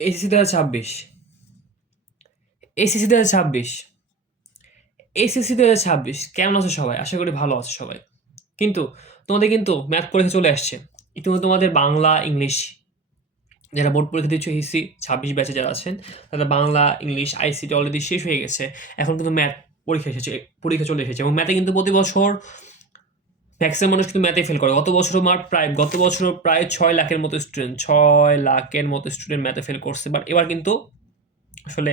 SSC 2026, SSC 2026, SSC 2026। কেমন আছো সবাই? আশা করি ভালো আছো সবাই। কিন্তু তোমাদের কিন্তু ম্যাথ পরীক্ষা চলে আসছে। ইতিমধ্যে তোমাদের বাংলা, ইংলিশ যারা বোর্ড পরীক্ষা দিচ্ছ এসএসসি 26 ব্যাচে যারা আছেন, তাদের বাংলা, ইংলিশ, আইসিটি অলরেডি শেষ হয়ে গেছে। এখন কিন্তু ম্যাথ পরীক্ষা চলে এসেছে এবং ম্যাথে কিন্তু প্রতি বছর ম্যাক্সিমাম মানুষ কিন্তু ম্যাথে ফেল করে। গত বছরও প্রায় 6 লাখের মতো স্টুডেন্ট, 6 লাখের মতো স্টুডেন্ট ম্যাথে ফেল করছে। বাট এবার কিন্তু আসলে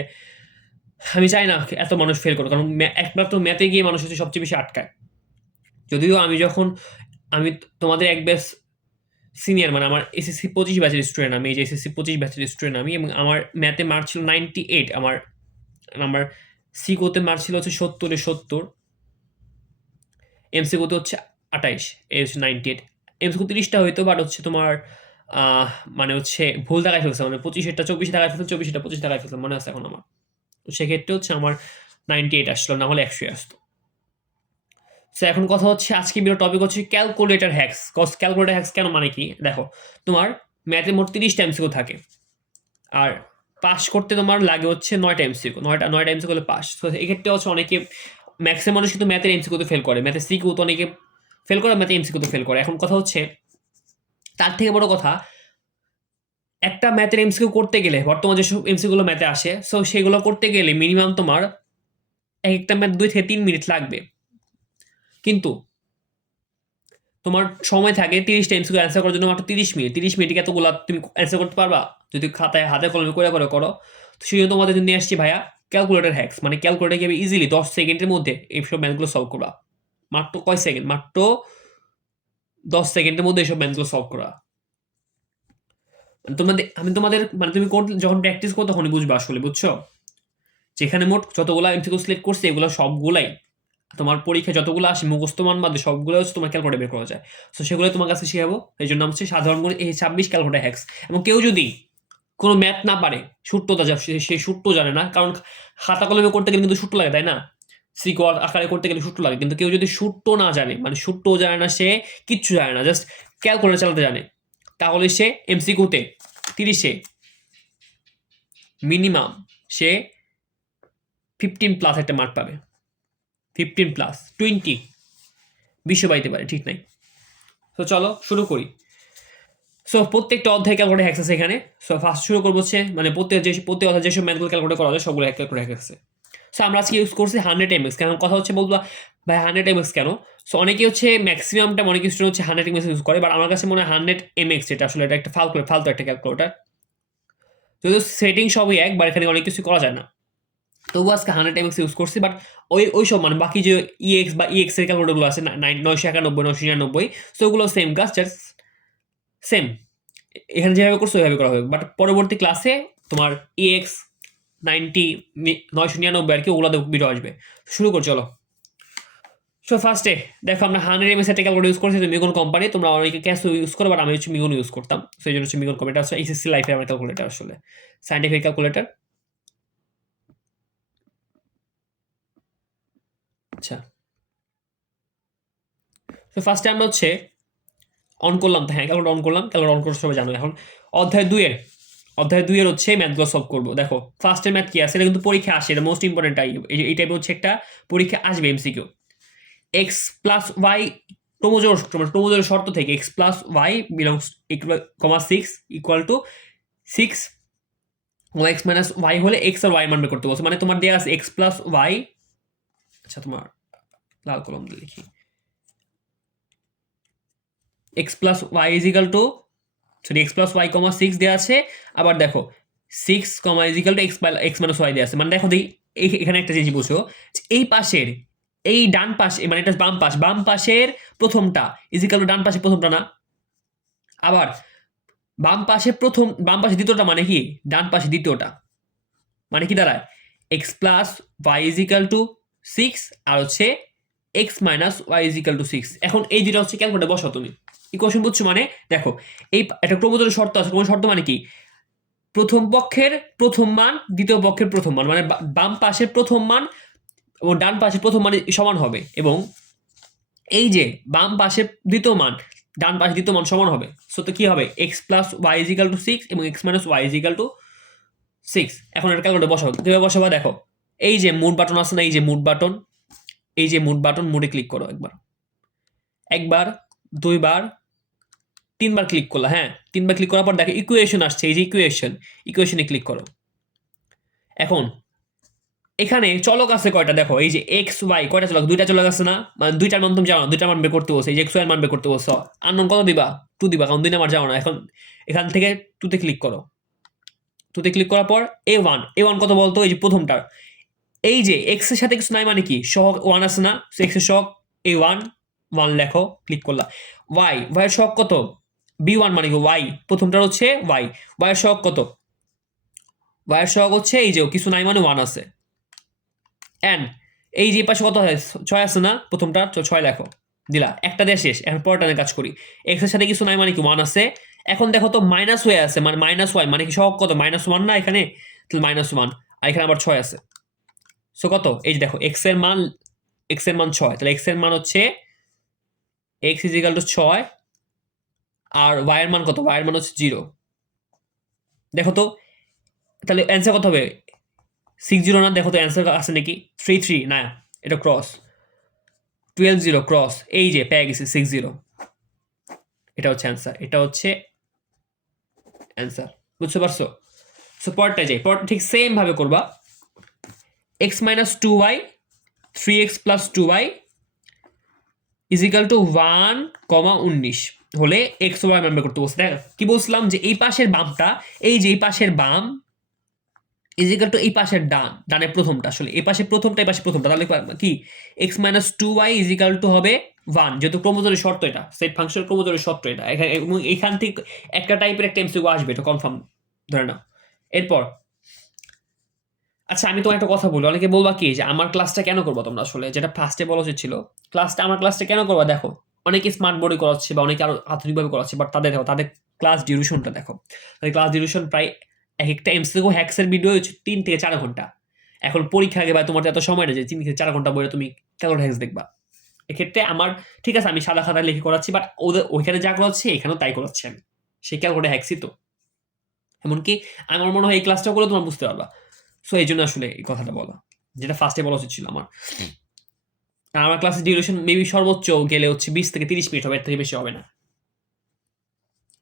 আমি চাই না এত মানুষ ফেল করুক, কারণ একমাত্র ম্যাথে গিয়ে মানুষ হচ্ছে সবচেয়ে বেশি আটকায়। যদিও আমি তোমাদের এক ব্যাচ সিনিয়র, মানে আমার এসএসসি 25 ব্যাচের স্টুডেন্ট, আমি এই যে এসএসসি 25 ব্যাচের স্টুডেন্ট আমি, এবং আমার ম্যাথে মার্ক ছিল 98। আমার সিকোতে মার্ক ছিল হচ্ছে 70-এ 70, এমসিকিউতে হচ্ছে 28, এই হচ্ছে 98। এমসিকিউ 30টা হইতো, বাট হচ্ছে তোমার মানে হচ্ছে ভুল দেখায় ফেলছে, মানে 25-এরটা 24 দেখায় ফেলছে, 24-এটা 25 দেখায় ফেলছে, মনে আছে এখন আমার। তো সেক্ষেত্রে হচ্ছে আমার 98 আসলো, না হলে 100 আসতো। সো এখন কথা হচ্ছে, আজকে ভিডিও টপিক হচ্ছে ক্যালকুলেটর হ্যাক্স। ক্যালকুলেটর হ্যাক্স কেন, মানে কি? দেখো, তোমার ম্যাথে মোট 30টা এমসিকিউ থাকে, আর পাস করতে তোমার লাগে হচ্ছে 9টা এমসিকিউ। 9টা এমসিকিউ হলে পাস। তো এক্ষেত্রে হচ্ছে অনেকে, ম্যাক্সিমাম মানুষ কিন্তু ম্যাথের এমসিকিউতে ফেল করে, ম্যাথের সিকিউ তো অনেকে ফেল করে, ম্যাথে এমসিকিউতে ফেল করে। এখন কথা হচ্ছে, তার থেকে বড় কথা, একটা ম্যাথের এমসিকিউ করতে গেলে, বর্তমানে যেসব এমসিকিউগুলো ম্যাথে আসে, সো সেগুলো করতে গেলে মিনিমাম তোমার এক একটা ম্যাথ 2 থেকে 3 মিনিট লাগবে। কিন্তু তোমার সময় থাকে 30টা এমসিকিউ অ্যান্সার করার জন্য মাত্র 30 মিনিট। 30 মিনিটে এতগুলো তুমি অ্যান্সার করতে পারবা যদি খাতায় হাতে কলমে করে করে করো? তো সেই জন্য তোমাদের জন্য নিয়ে আসছি ভাইয়া ক্যালকুলেটর হ্যাক্স। মানে ক্যালকুলেটর কিভাবে ইজিলি 10 সেকেন্ডের মধ্যে এইসব ম্যাথগুলো সলভ করবা। মাত্র কয় সেকেন্ড? মাত্র 10 সেকেন্ডের মধ্যে এইসব ম্যাথগুলো সলভ করা। মানে তুমি যখন প্র্যাকটিস করো তখনই বুঝবা আসলে, বুঝছো? যেখানে মোট যতগুলা এমসিকিউ সিলেক্ট করছে, এগুলো সবগুলাই তোমার পরীক্ষায় যতগুলো আসে মুখস্থ মান বাদে সবগুলো হচ্ছে তোমার ক্যালকুলেটর বের করা যায়। সো সেগুলো তোমার কাছে শেখাবো। এই জন্য হচ্ছে সাধারণ গণিত এই 26 ক্যালকুলেটর হ্যাক্স। এবং কেউ যদি কোনো ম্যাথ না পারে, সে সূত্র জানে না, কারণ খাতা কলমে করতে গেলে কিন্তু সূত্র লাগে, তাই না? সিকোয়ার আকারে করতে গেলে সূত্র লাগে, কিন্তু কেউ যদি সূত্র না জানে, মানে সূত্রও জানে না, সে কিচ্ছু জানে না, জাস্ট ক্যালকুলেটর চালাতে জানে, তাহলে সে এমসিকিউতে 30-এ মিনিমাম সে 15+ একটা মার্ক পাবে। 15+20 20 পাইতে পারে, ঠিক নাই। তো চলো শুরু করি। সো প্রত্যেকটা অধ্যায় ক্যালকুলেটর হ্যাক্স আছে এখানে। সো ফার্স্ট শুরু করবো হচ্ছে, মানে প্রত্যেক অধ্যায় যেসব ম্যাথগুলো ক্যালকুলেট করা যায় সবগুলো ক্যালকুলেটর হ্যাক্স আছে। সো আমরা আজকে ইউজ করছি 100 mx। কারণ কথা হচ্ছে, বলবা ভাই 100 mx কেন? সো অনেকে হচ্ছে ম্যাক্সিমামটা অনেক স্টুডেন্ট হচ্ছে 100 mx ইউজ করে, বাট আমার কাছে মনে হয় 100 mx যেটা আসলে এটা একটা ফালতু একটা ক্যালকুলেটর। যদিও সেটিং সবই একবার, এখানে অনেক কিছু করা যায় না, তবু আজকে 100 mx ইউজ করছি। বাট ওই সব মানে বাকি যে ইএক্স বা ইএক্স এর ক্যালকুলেটরগুলো আছে 991, 999, সো ওগুলো সেম কাজ, জাস্ট সেম এখানে যেভাবে করছো ওইভাবে করা হবে। বাট পরবর্তী ক্লাসে তোমার ইএক্স 999 আর কি, ওগুলো ভিডিও আসবে। শুরু কর চলো। সো ফার্স্টে দেখো, আমরা 100 mx একটা ক্যালকুলেটর ইউজ করছি, মিগুন কোম্পানি। তোমরা অনেকে ক্যাসও ইউজ করো, বাট আমি হচ্ছে মিগুন ইউজ করতাম। সেই জন্য হচ্ছে মিগুন কোম্পানিটা হচ্ছে এসএসসি লাইফের আমার ক্যালকুলেটর, আসলে সাইন্টিফিক ক্যালকুলেটর। আচ্ছা, তো ফার্স্টে আমরা হচ্ছে অন করলাম, হ্যাঁ ক্যালকুলেটর অন করলাম। ক্যালকুলেটর অন করতে সবাই জানো। এখন অধ্যায় 2-এর হচ্ছে ম্যাথগুলো সলভ করবো। দেখো ফার্স্টের ম্যাথ কি আছে, এটা কিন্তু পরীক্ষা আসে, এটা মোস্ট ইম্পর্টেন্ট। এই টাইপের হচ্ছে একটা পরীক্ষা আসবে এমসিকিউ। এক্স প্লাস ওয়াই ক্রোমোজোর শর্ত থেকে X plus Y belongs comma 6 equal to 6 ও এক্স মাইনাস ওয়াই হলে এক্স আর ওয়াই মান বের করতে বলছে। মানে তোমার দেওয়া আছে এক্স প্লাস ওয়াই, আচ্ছা তোমার লাল কলম দিয়ে লিখি, x plus Y is equal to, sorry x plus y comma 6 দেওয়া আছে। আবার দেখো 6 comma is equal to x minus y দেওয়া আছে। মানে দেখো এখানে একটা জিনিস বুঝো, এই পাশের, এই ডান পাশে, মানে এটা বাম পাশের প্রথমটা ইজ ইকাল টু ডান পাশে প্রথমটা না। আবার বাম পাশে দ্বিতীয়টা মানে কি? ডান পাশে দ্বিতীয়টা। মানে কি দাঁড়ায়? X plus Y is equal to 6 আর হচ্ছে X minus Y is equal to 6। এখন এই দুটো হচ্ছে ক্যালকুলেটর বসাও তুমি। ইকুয়েশন বুঝছো? মানে দেখো, এই একটা ক্রমজোরের শর্ত আছে। কোন শর্ত? মানে কি, প্রথম পক্ষের প্রথম মান দ্বিতীয় পক্ষের প্রথম মান, মানে বাম পাশের প্রথম মান ও ডান পাশের প্রথম মান সমান হবে, এবং এই যে বাম পাশের দ্বিতীয় মান ডান পাশের দ্বিতীয় মান সমান হবে। সো তো কি হবে? X plus Y is equal to 6 এবং X minus Y is equal to 6। এখন এটা ক্যালকুলেটর বসাবো, কিভাবে বসাবো দেখো, এই যে মুড বাটন আছে না, এই যে মুড বাটন, এই যে মুড বাটন, মুডে ক্লিক করো একবার 2 বার 3 বার ক্লিক করলা। হ্যাঁ, 3 বার ক্লিক করার পর দেখো ইকুয়েশন আসছে, এই যে ইকুয়েশনে ক্লিক করো। এখন এখানে চলক আছে কয়টা দেখো, এই যে এক্স ওয়াই কয়টা চলক, 2টা চলক আছে না, মানে 2টার মান তুমি জানো, 2টার মান বের করতে বলছো, এই যে এক্স ওয়াই এর মান বের করতে বলছো, আননোন কত দিবা, 2 দিবা, কারণ 2 নাম্বার জানো না। এখন এখান থেকে 2তে ক্লিক করো, 2তে ক্লিক করার পর a1 কত বলতো, এই যে প্রথমটার, এই যে এক্স এর সাথে কিছু নাই মানে কি, সহগ 1 আছে না, এক্স এর সহগ a1 1 লেখো, ক্লিক করলা। ওয়াই এর সহগ কত, b1 মানে কি ওয়াই, প্রথমটার হচ্ছে ওয়াই এর সহগ কত, ওয়াই এর সহগ হচ্ছে এই যে কিছু নাই মানে 1 আছে। এন এই যে পাশে কত হয়, 6 আছে না, প্রথমটা 6 লেখো, দিলা, একটা দিয়ে শেষ। এখন পরটা নিয়ে কাজ করি, এক্স এর সাথে কিছু নাই মানে কি 1 আছে। এখন দেখো তো মাইনাস ওয়াই আছে, মানে মাইনাস ওয়াই মানে কি সহগ কত, -1 না এখানে, তাহলে -1, আর এখানে আবার 6 আছে। সো কত, এই যে দেখো এক্স এর মান 6, তাহলে এক্স এর মান হচ্ছে x = 6, আর y এর মান কত, y এর মান হচ্ছে 0। দেখো তো তাহলে অ্যান্সার কত হবে, 60 না, দেখো তো অ্যান্সার আছে নাকি, 33 না, এটা ক্রস, 12 ক্রস, এই যে পেয়ে গেছি 60, এটা হচ্ছে অ্যান্সার, এটা হচ্ছে অ্যান্সার, বুঝতে পারছো? সো পরটা যাই, পরটা ঠিক সেম ভাবে করবা, x - 2y 3x + 2y = 1,19 হলে এক্স ওয়াই মান বের করতে বলছে। দেখ কি বলছিলাম, যে এই পাশের বামটা, এই যে এই পাশের বাম = এই পাশের ডানের প্রথমটা, আসলে এই পাশে প্রথমটা, এই পাশে প্রথমটা, তাহলে কি x - 2y = হবে 1, যেহেতু ক্রোমোজোমের শর্ত, এটা সেট ফাংশনের ক্রোমোজোমের শর্ত এটা, এবং এখান থেকে একটা টাইপের একটা এমসিকিউ আসবে, এটা কনফার্ম ধরে নাও। এরপর আচ্ছা, আমি তোমার একটা কথা বলি, অনেকে বলবা কি যে আমার ক্লাসটা কেন করবো তোমরা, আসলে যেটা ফার্স্টে বলা উচিত ছিল, আমার ক্লাসটা কেন করবা, দেখো অনেকে স্মার্ট বোর্ডে করাচ্ছে বা অনেকে আরো আধুনিকভাবে করাচ্ছে, বাট তাদের ক্লাস ডিউরেশনটা দেখো, তাদের ক্লাস ডিউরেশন প্রায় এক একটা এমসিকিউ হ্যাক্সের ভিডিও হচ্ছে 3 থেকে 4 ঘন্টা। এখন পরীক্ষা আগে বা তোমার এত সময় না যে 3 থেকে 4 ঘন্টা বইয়ে তুমি কেন হ্যাক্স দেখবা। এক্ষেত্রে আমার ঠিক আছে, আমি সাদা খাতায় লিখে করাচ্ছি, বাট ওদের ওইখানে যা করাচ্ছি এখানেও তাই করাচ্ছি আমি, সে কেন করে হ্যাক্সই তো। এমনকি আমার মনে হয় এই ক্লাসটা করে তোমরা বুঝতে পারবা। সো এই জন্য আসলে এই কথাটা বলা, যেটা ফার্স্টে বলা উচিত ছিল আমার। আর আমার ক্লাসের ডিউরেশন মেবি সর্বোচ্চ গেলে হচ্ছে 20 থেকে 30 মিনিট হবে, এর থেকে বেশি হবে না।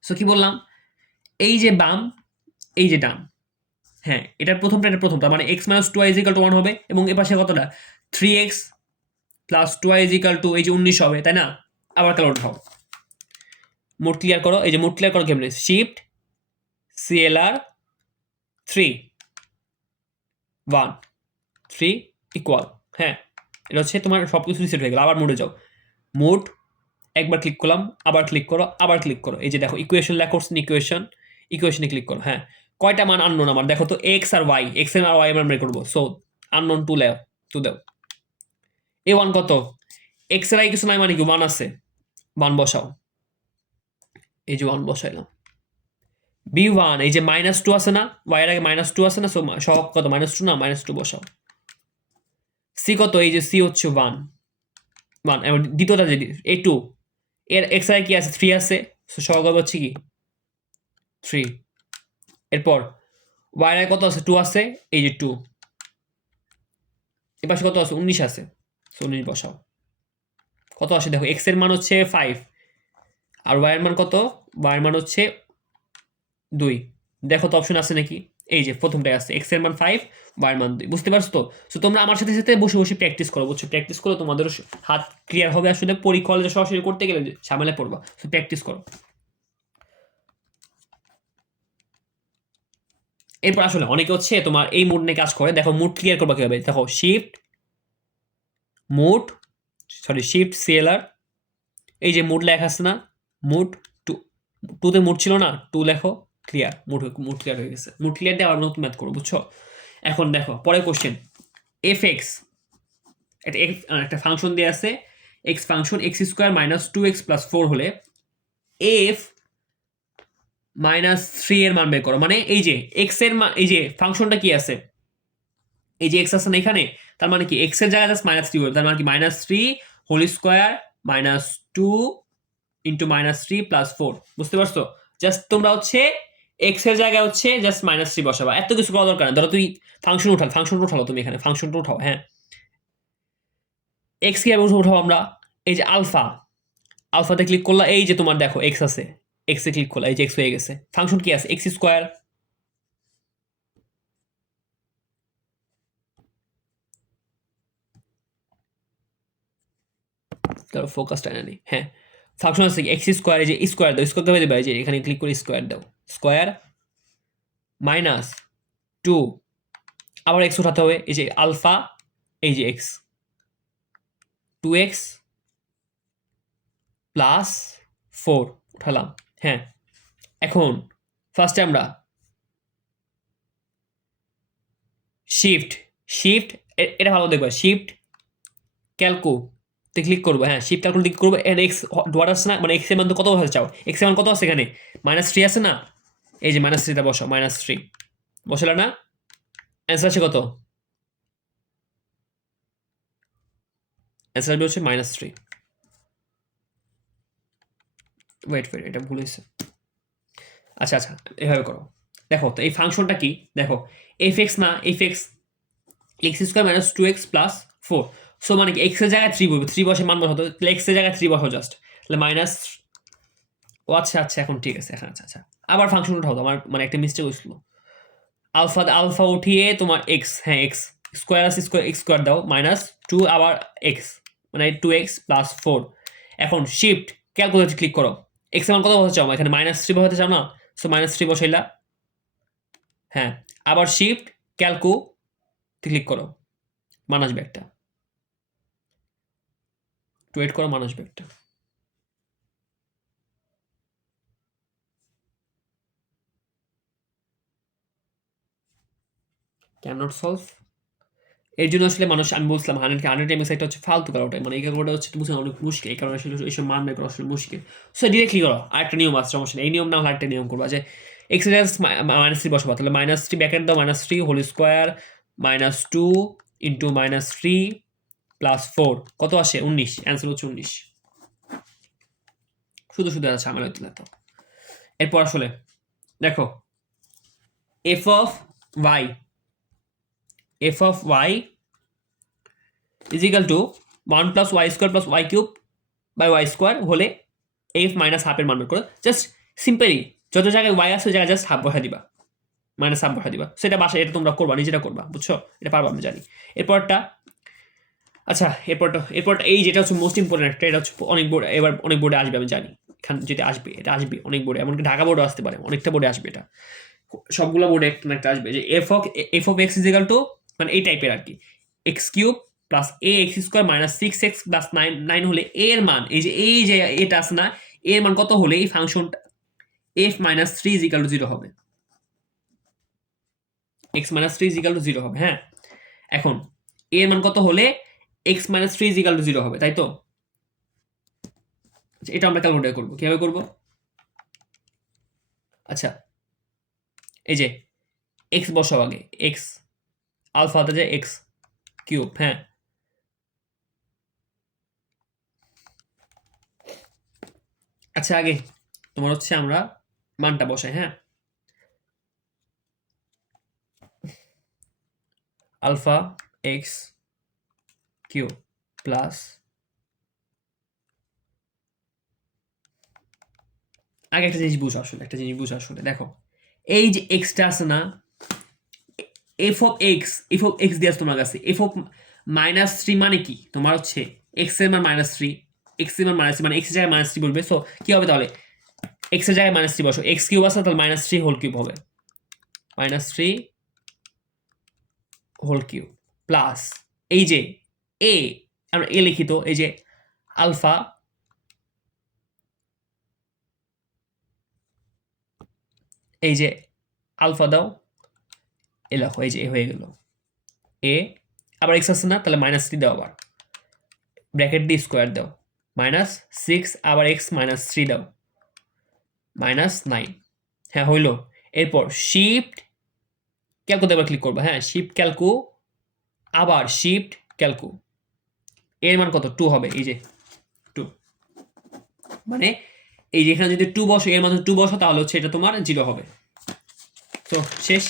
সো কি বললাম, এই যে বাম, এই যে ডান, হ্যাঁ এটার প্রথমটা, এটা প্রথমটা, মানে x - 2y = 1 হবে, এবং এ পাশে কতটা 3x + 2y = এই যে 19 হবে, তাই না? আবার কালো উঠাও, মোড ক্লিয়ার করো, এই যে মোড ক্লিয়ার করো কেমনে, শিফট CLR 3 1 3 ইকুয়াল, হ্যাঁ এটা হচ্ছে তোমার সবকিছু রিসেট হয়ে গেল। আবার মোডে যাও, মোড একবার ক্লিক করলাম, আবার ক্লিক করো, আবার ক্লিক করো, এই যে দেখো ইকুয়েশন লেখা করছেন, ইকুয়েশনে ক্লিক করো। হ্যাঁ, কয়টা মান আননোন আমার, দেখো তো এক্স আর ওয়াই, এক্স এর আর ওয়াই মান বের করবো। সো আননোন 2 লেও 2 দাও, a1 কত, এক্স এর আই কিছু নাই মানে কি 1 আছে, 1 বসাও, এই যে 1 বসাইলাম। b1 এই যে -2 আছে না, y এর আগে -2 আছে না, সো সহগ কত, -2 না, -2 বসাও। c কত, এই যে c হচ্ছে 1 এবং দ্বিতীয়টা যে a2, এর এক্স আই কি আছে, 3 আছে, সো সহগ হবে হচ্ছে কি 3। এরপর y এর কত আছে, 2 আছে, এই যে 2, এর পাশে কত আছে, 19 আছে, সো 19 বসাও। কত আসে দেখো, x এর মান হচ্ছে 5, আর y এর মান কত, y এর মান হচ্ছে 2। দেখো তো অপশন আছে নাকি, এই যে প্রথমটাই আছে, x এর মান 5, y এর মান 2, বুঝতে পারছো তো? সো তোমরা আমার সাথে সাথে বসে বসে প্র্যাকটিস করো, বুঝছো? প্র্যাকটিস করো, তোমাদের হাত ক্লিয়ার হবে, আসলে পরীক্ষা হলে সরাসরি করতে গেলে ঝামেলায় পড়বা। সো প্র্যাকটিস করো। এরপর আসলে অনেকে হচ্ছে তোমার এই মুড নিয়ে কাজ করে, দেখো মুড ক্লিয়ার করবা কিভাবে, দেখো শিফট CLR, এই যে মুড লেখা আছে না, মুড 2 তে মুড ছিল না, 2 লেখো, ক্লিয়ার, মুড ক্লিয়ার হয়ে গেছে। মুড ক্লিয়ার দিয়ে আবার নতুন ম্যাথ করো, বুঝছো? এখন দেখো পরের কোশ্চেন, fx একটা ফাংশন দিয়ে আছে, x ফাংশন x² - 2x + 4 হলে f -3 এর মান বের করো। মানে এই যে x এর মান, এই যে ফাংশনটা কি আছে, এই যে x আছে না এখানে, তার মানে কি x এর জায়গায় জাস্ট -3 হবে, তার মানে কি -3 হোল স্কয়ার -2 × -3 + 4, বুঝতে পারছো? জাস্ট তোমরা হচ্ছে এক্স এর জায়গায় হচ্ছে জাস্ট -3 বসাবা, এত কিছু করা দরকার না। ধরো তুই ফাংশন উঠালো তুমি এখানে, ফাংশনটা উঠাও, হ্যাঁ। এক্স কিভাবে উঠাবো আমরা? এই যে আলফাতে ক্লিক করলা, এই যে তোমার দেখো এক্স আছে, এক্সে ক্লিক করলা, এই যে এক্স হয়ে গেছে। ফাংশন কি আছে? X square. তারপর ফোকাসটা এনে নিই, হ্যাঁ। ফাংশন আছে কি? এক্স স্কোয়ার, এই যে স্কোয়ার দাও, স্কোয়ার দেবে দেবে, এই যে এখানে ক্লিক করে স্কোয়ার দাও, স্কোয়ার -2, আবার এক্স উঠাতে হবে, এই যে আলফা, এই যে এক্স, 2x প্লাস 4 উঠালাম, হ্যাঁ। এখন ফার্স্টে আমরা শিফট শিফট এটা ভালো দেখবা, শিফট ক্যালকু তে ক্লিক করবো, হ্যাঁ। শিফট ক্যালকুলেট ক্লিক করবো, এন্ড এক্স ডট আছে না, মানে এক্স এর মান তো কত বসাতে চাও? এক্স এর মান কত আছে এখানে? -3 আছে না, এই যে -3টা বসাও, -3 বসালে না, অ্যান্সার আছে কত? অ্যান্সার আসবে হচ্ছে -3। ওয়েট এটা ভুল হয়েছে। আচ্ছা আচ্ছা, এভাবে করো। দেখো তো এই ফাংশনটা কি, দেখো এফ এক্স না, F x square -2x plus 4, so মানে কি এক্স এর জায়গায় 3 বলবে, 3 বসে মান বসাতো, তাহলে এক্স এর জায়গায় 3 বসাও জাস্ট, তাহলে মাইনাস। ও আচ্ছা আচ্ছা, এখন ঠিক আছে, এখন আচ্ছা আচ্ছা, আবার ফাংশন উঠাও তো, আমার মানে একটা মিস্টেক হয়েছিল। আলফা উঠিয়ে তোমার এক্স, হ্যাঁ এক্স স্কোয়ার আছে, এক্স স্কোয়ার দাও, -2 আবার এক্স, মানে 2x প্লাস 4। এখন শিফট ক্যালকুলেট ক্লিক করো, এক্স এর মান কত বসাতে চাও? এখানে -3 বসাতে চাও না, সো -3 বসাইলা, হ্যাঁ। আবার শিফট ক্যালকু ক্লিক করো, মান আসবে একটা, ওয়েট করো, মান আসবে একটা। ক্যান নট সলভ, এর জন্য আসলে মানুষ, আমি বলছিলাম 100 এমএস একটা হচ্ছে ফালতু করা, ওটাই মানে এই ক্যালকুলেটর হচ্ছে বুঝে অনেক মুশকিল, এই কারণে আসলে এইসব মান বের করা আসলে মুশকিল। সো ডিরেক্টলি করো, আরেকটা নিয়ম আছে, সমস্যা নেই, এই নিয়ম না হলে আরেকটা নিয়ম করবা, যে এক্স এর -3 বসাবা, তাহলে -3 ব্যাকেট দাও, -3 হোল স্কোয়ার -2 ইন্টু -3 প্লাস 4 কত আসে? 19, অ্যান্সার হচ্ছে 19। শুধু শুধু আছে আমার হইতে তো। এরপর আসলে দেখো F of Y, F of Y is equal to 1 plus Y square plus Y cube by Y square হলে এফ মাইনাস হাফের মান বের করো। জাস্ট সিম্পলি যত জায়গায় ওয়াই আছে ওই জায়গায় জাস্ট হাফ বসা দিবা, মাইনাস হাফ বসা দিবা, সেটা বাসায়, এটা তোমরা করবা, নিজেরা করবা, বুঝছো? এটা পারবা, আমি জানি। এরপরটা, আচ্ছা এরপরটা এই যেটা হচ্ছে মোস্ট ইম্পর্টেন্ট একটা, এটা হচ্ছে অনেক বোর্ড, এবার অনেক বোর্ডে আসবে আমি জানি, এখান যেটা আসবে, এটা আসবে অনেক বোর্ডে, এমনকি ঢাকা বোর্ডে আসতে পারে, অনেকটা বোর্ডে আসবে, এটা সবগুলো বোর্ডে একটা না একটা আসবে, যে F of x is equal two, মানে এই টাইপের আর কি, এক্স কিউব প্লাস এ এক্স স্কোয়ার -6x প্লাস 9 হলে এ এর মান, এই যে এটা আছে না, এর মান কত হলে এই ফাংশনটা f -3 ইজ ইকাল টু 0 হবে, x -3 ইজ ইকাল টু 0 হবে, হ্যাঁ। এখন a এর মান কত হলে x -3 ইজ ইকাল টু 0 হবে, তাই তো? আচ্ছা, এটা আমরা ক্যালকুলেট করবো, কিভাবে করবো? আচ্ছা, এই যে x বসাও আগে, x আলফাতে যে x কিউব, হ্যাঁ। আচ্ছা, আগে তোমার হচ্ছে আমরা মানটা বসাই, হ্যাঁ। আলফা এক্স কিউব প্লাস, আগে একটা জিনিস বুঝো, আসলে একটা জিনিস বুঝো, আসলে দেখো এই যে এক্সটা আছে না, এফ অফ এক্স দিয়ে আছে তোমার কাছে, এফ অফ -3 মানে কি? তোমার হচ্ছে এক্স এর মান -3, এক্স এর মান -3 মানে এক্স এর জায়গায় -3 বলবে, সো কি হবে তাহলে? এক্স এর জায়গায় -3 বসো, এক্স কিউব আছে তাহলে -3 হোল কিউব হবে, -3 হোল কিউব প্লাস, এই যে এ, আমরা এ লিখিত, এই যে আলফা এই যে আলফা দাও, এ লেখো, এই যে এ হয়ে গেল এ, আবার এক্স আছে না, তাহলে -3 দাও, আবার ব্র্যাকেট দিয়ে স্কোয়ার দাও, -6 আবার এক্স -3 দাও, -9, হ্যাঁ হইলো। এরপর শিফট ক্যালকুতে আবার ক্লিক করবো, হ্যাঁ শিফট ক্যালকু, আবার শিফট ক্যালকু, এর মান কত? 2 হবে, এই যে 2, মানে এই যে এখানে যদি 2 বসো, এর মান 2 বসো, তাহলে হচ্ছে এটা তোমার 0 হবে। তো শেষ।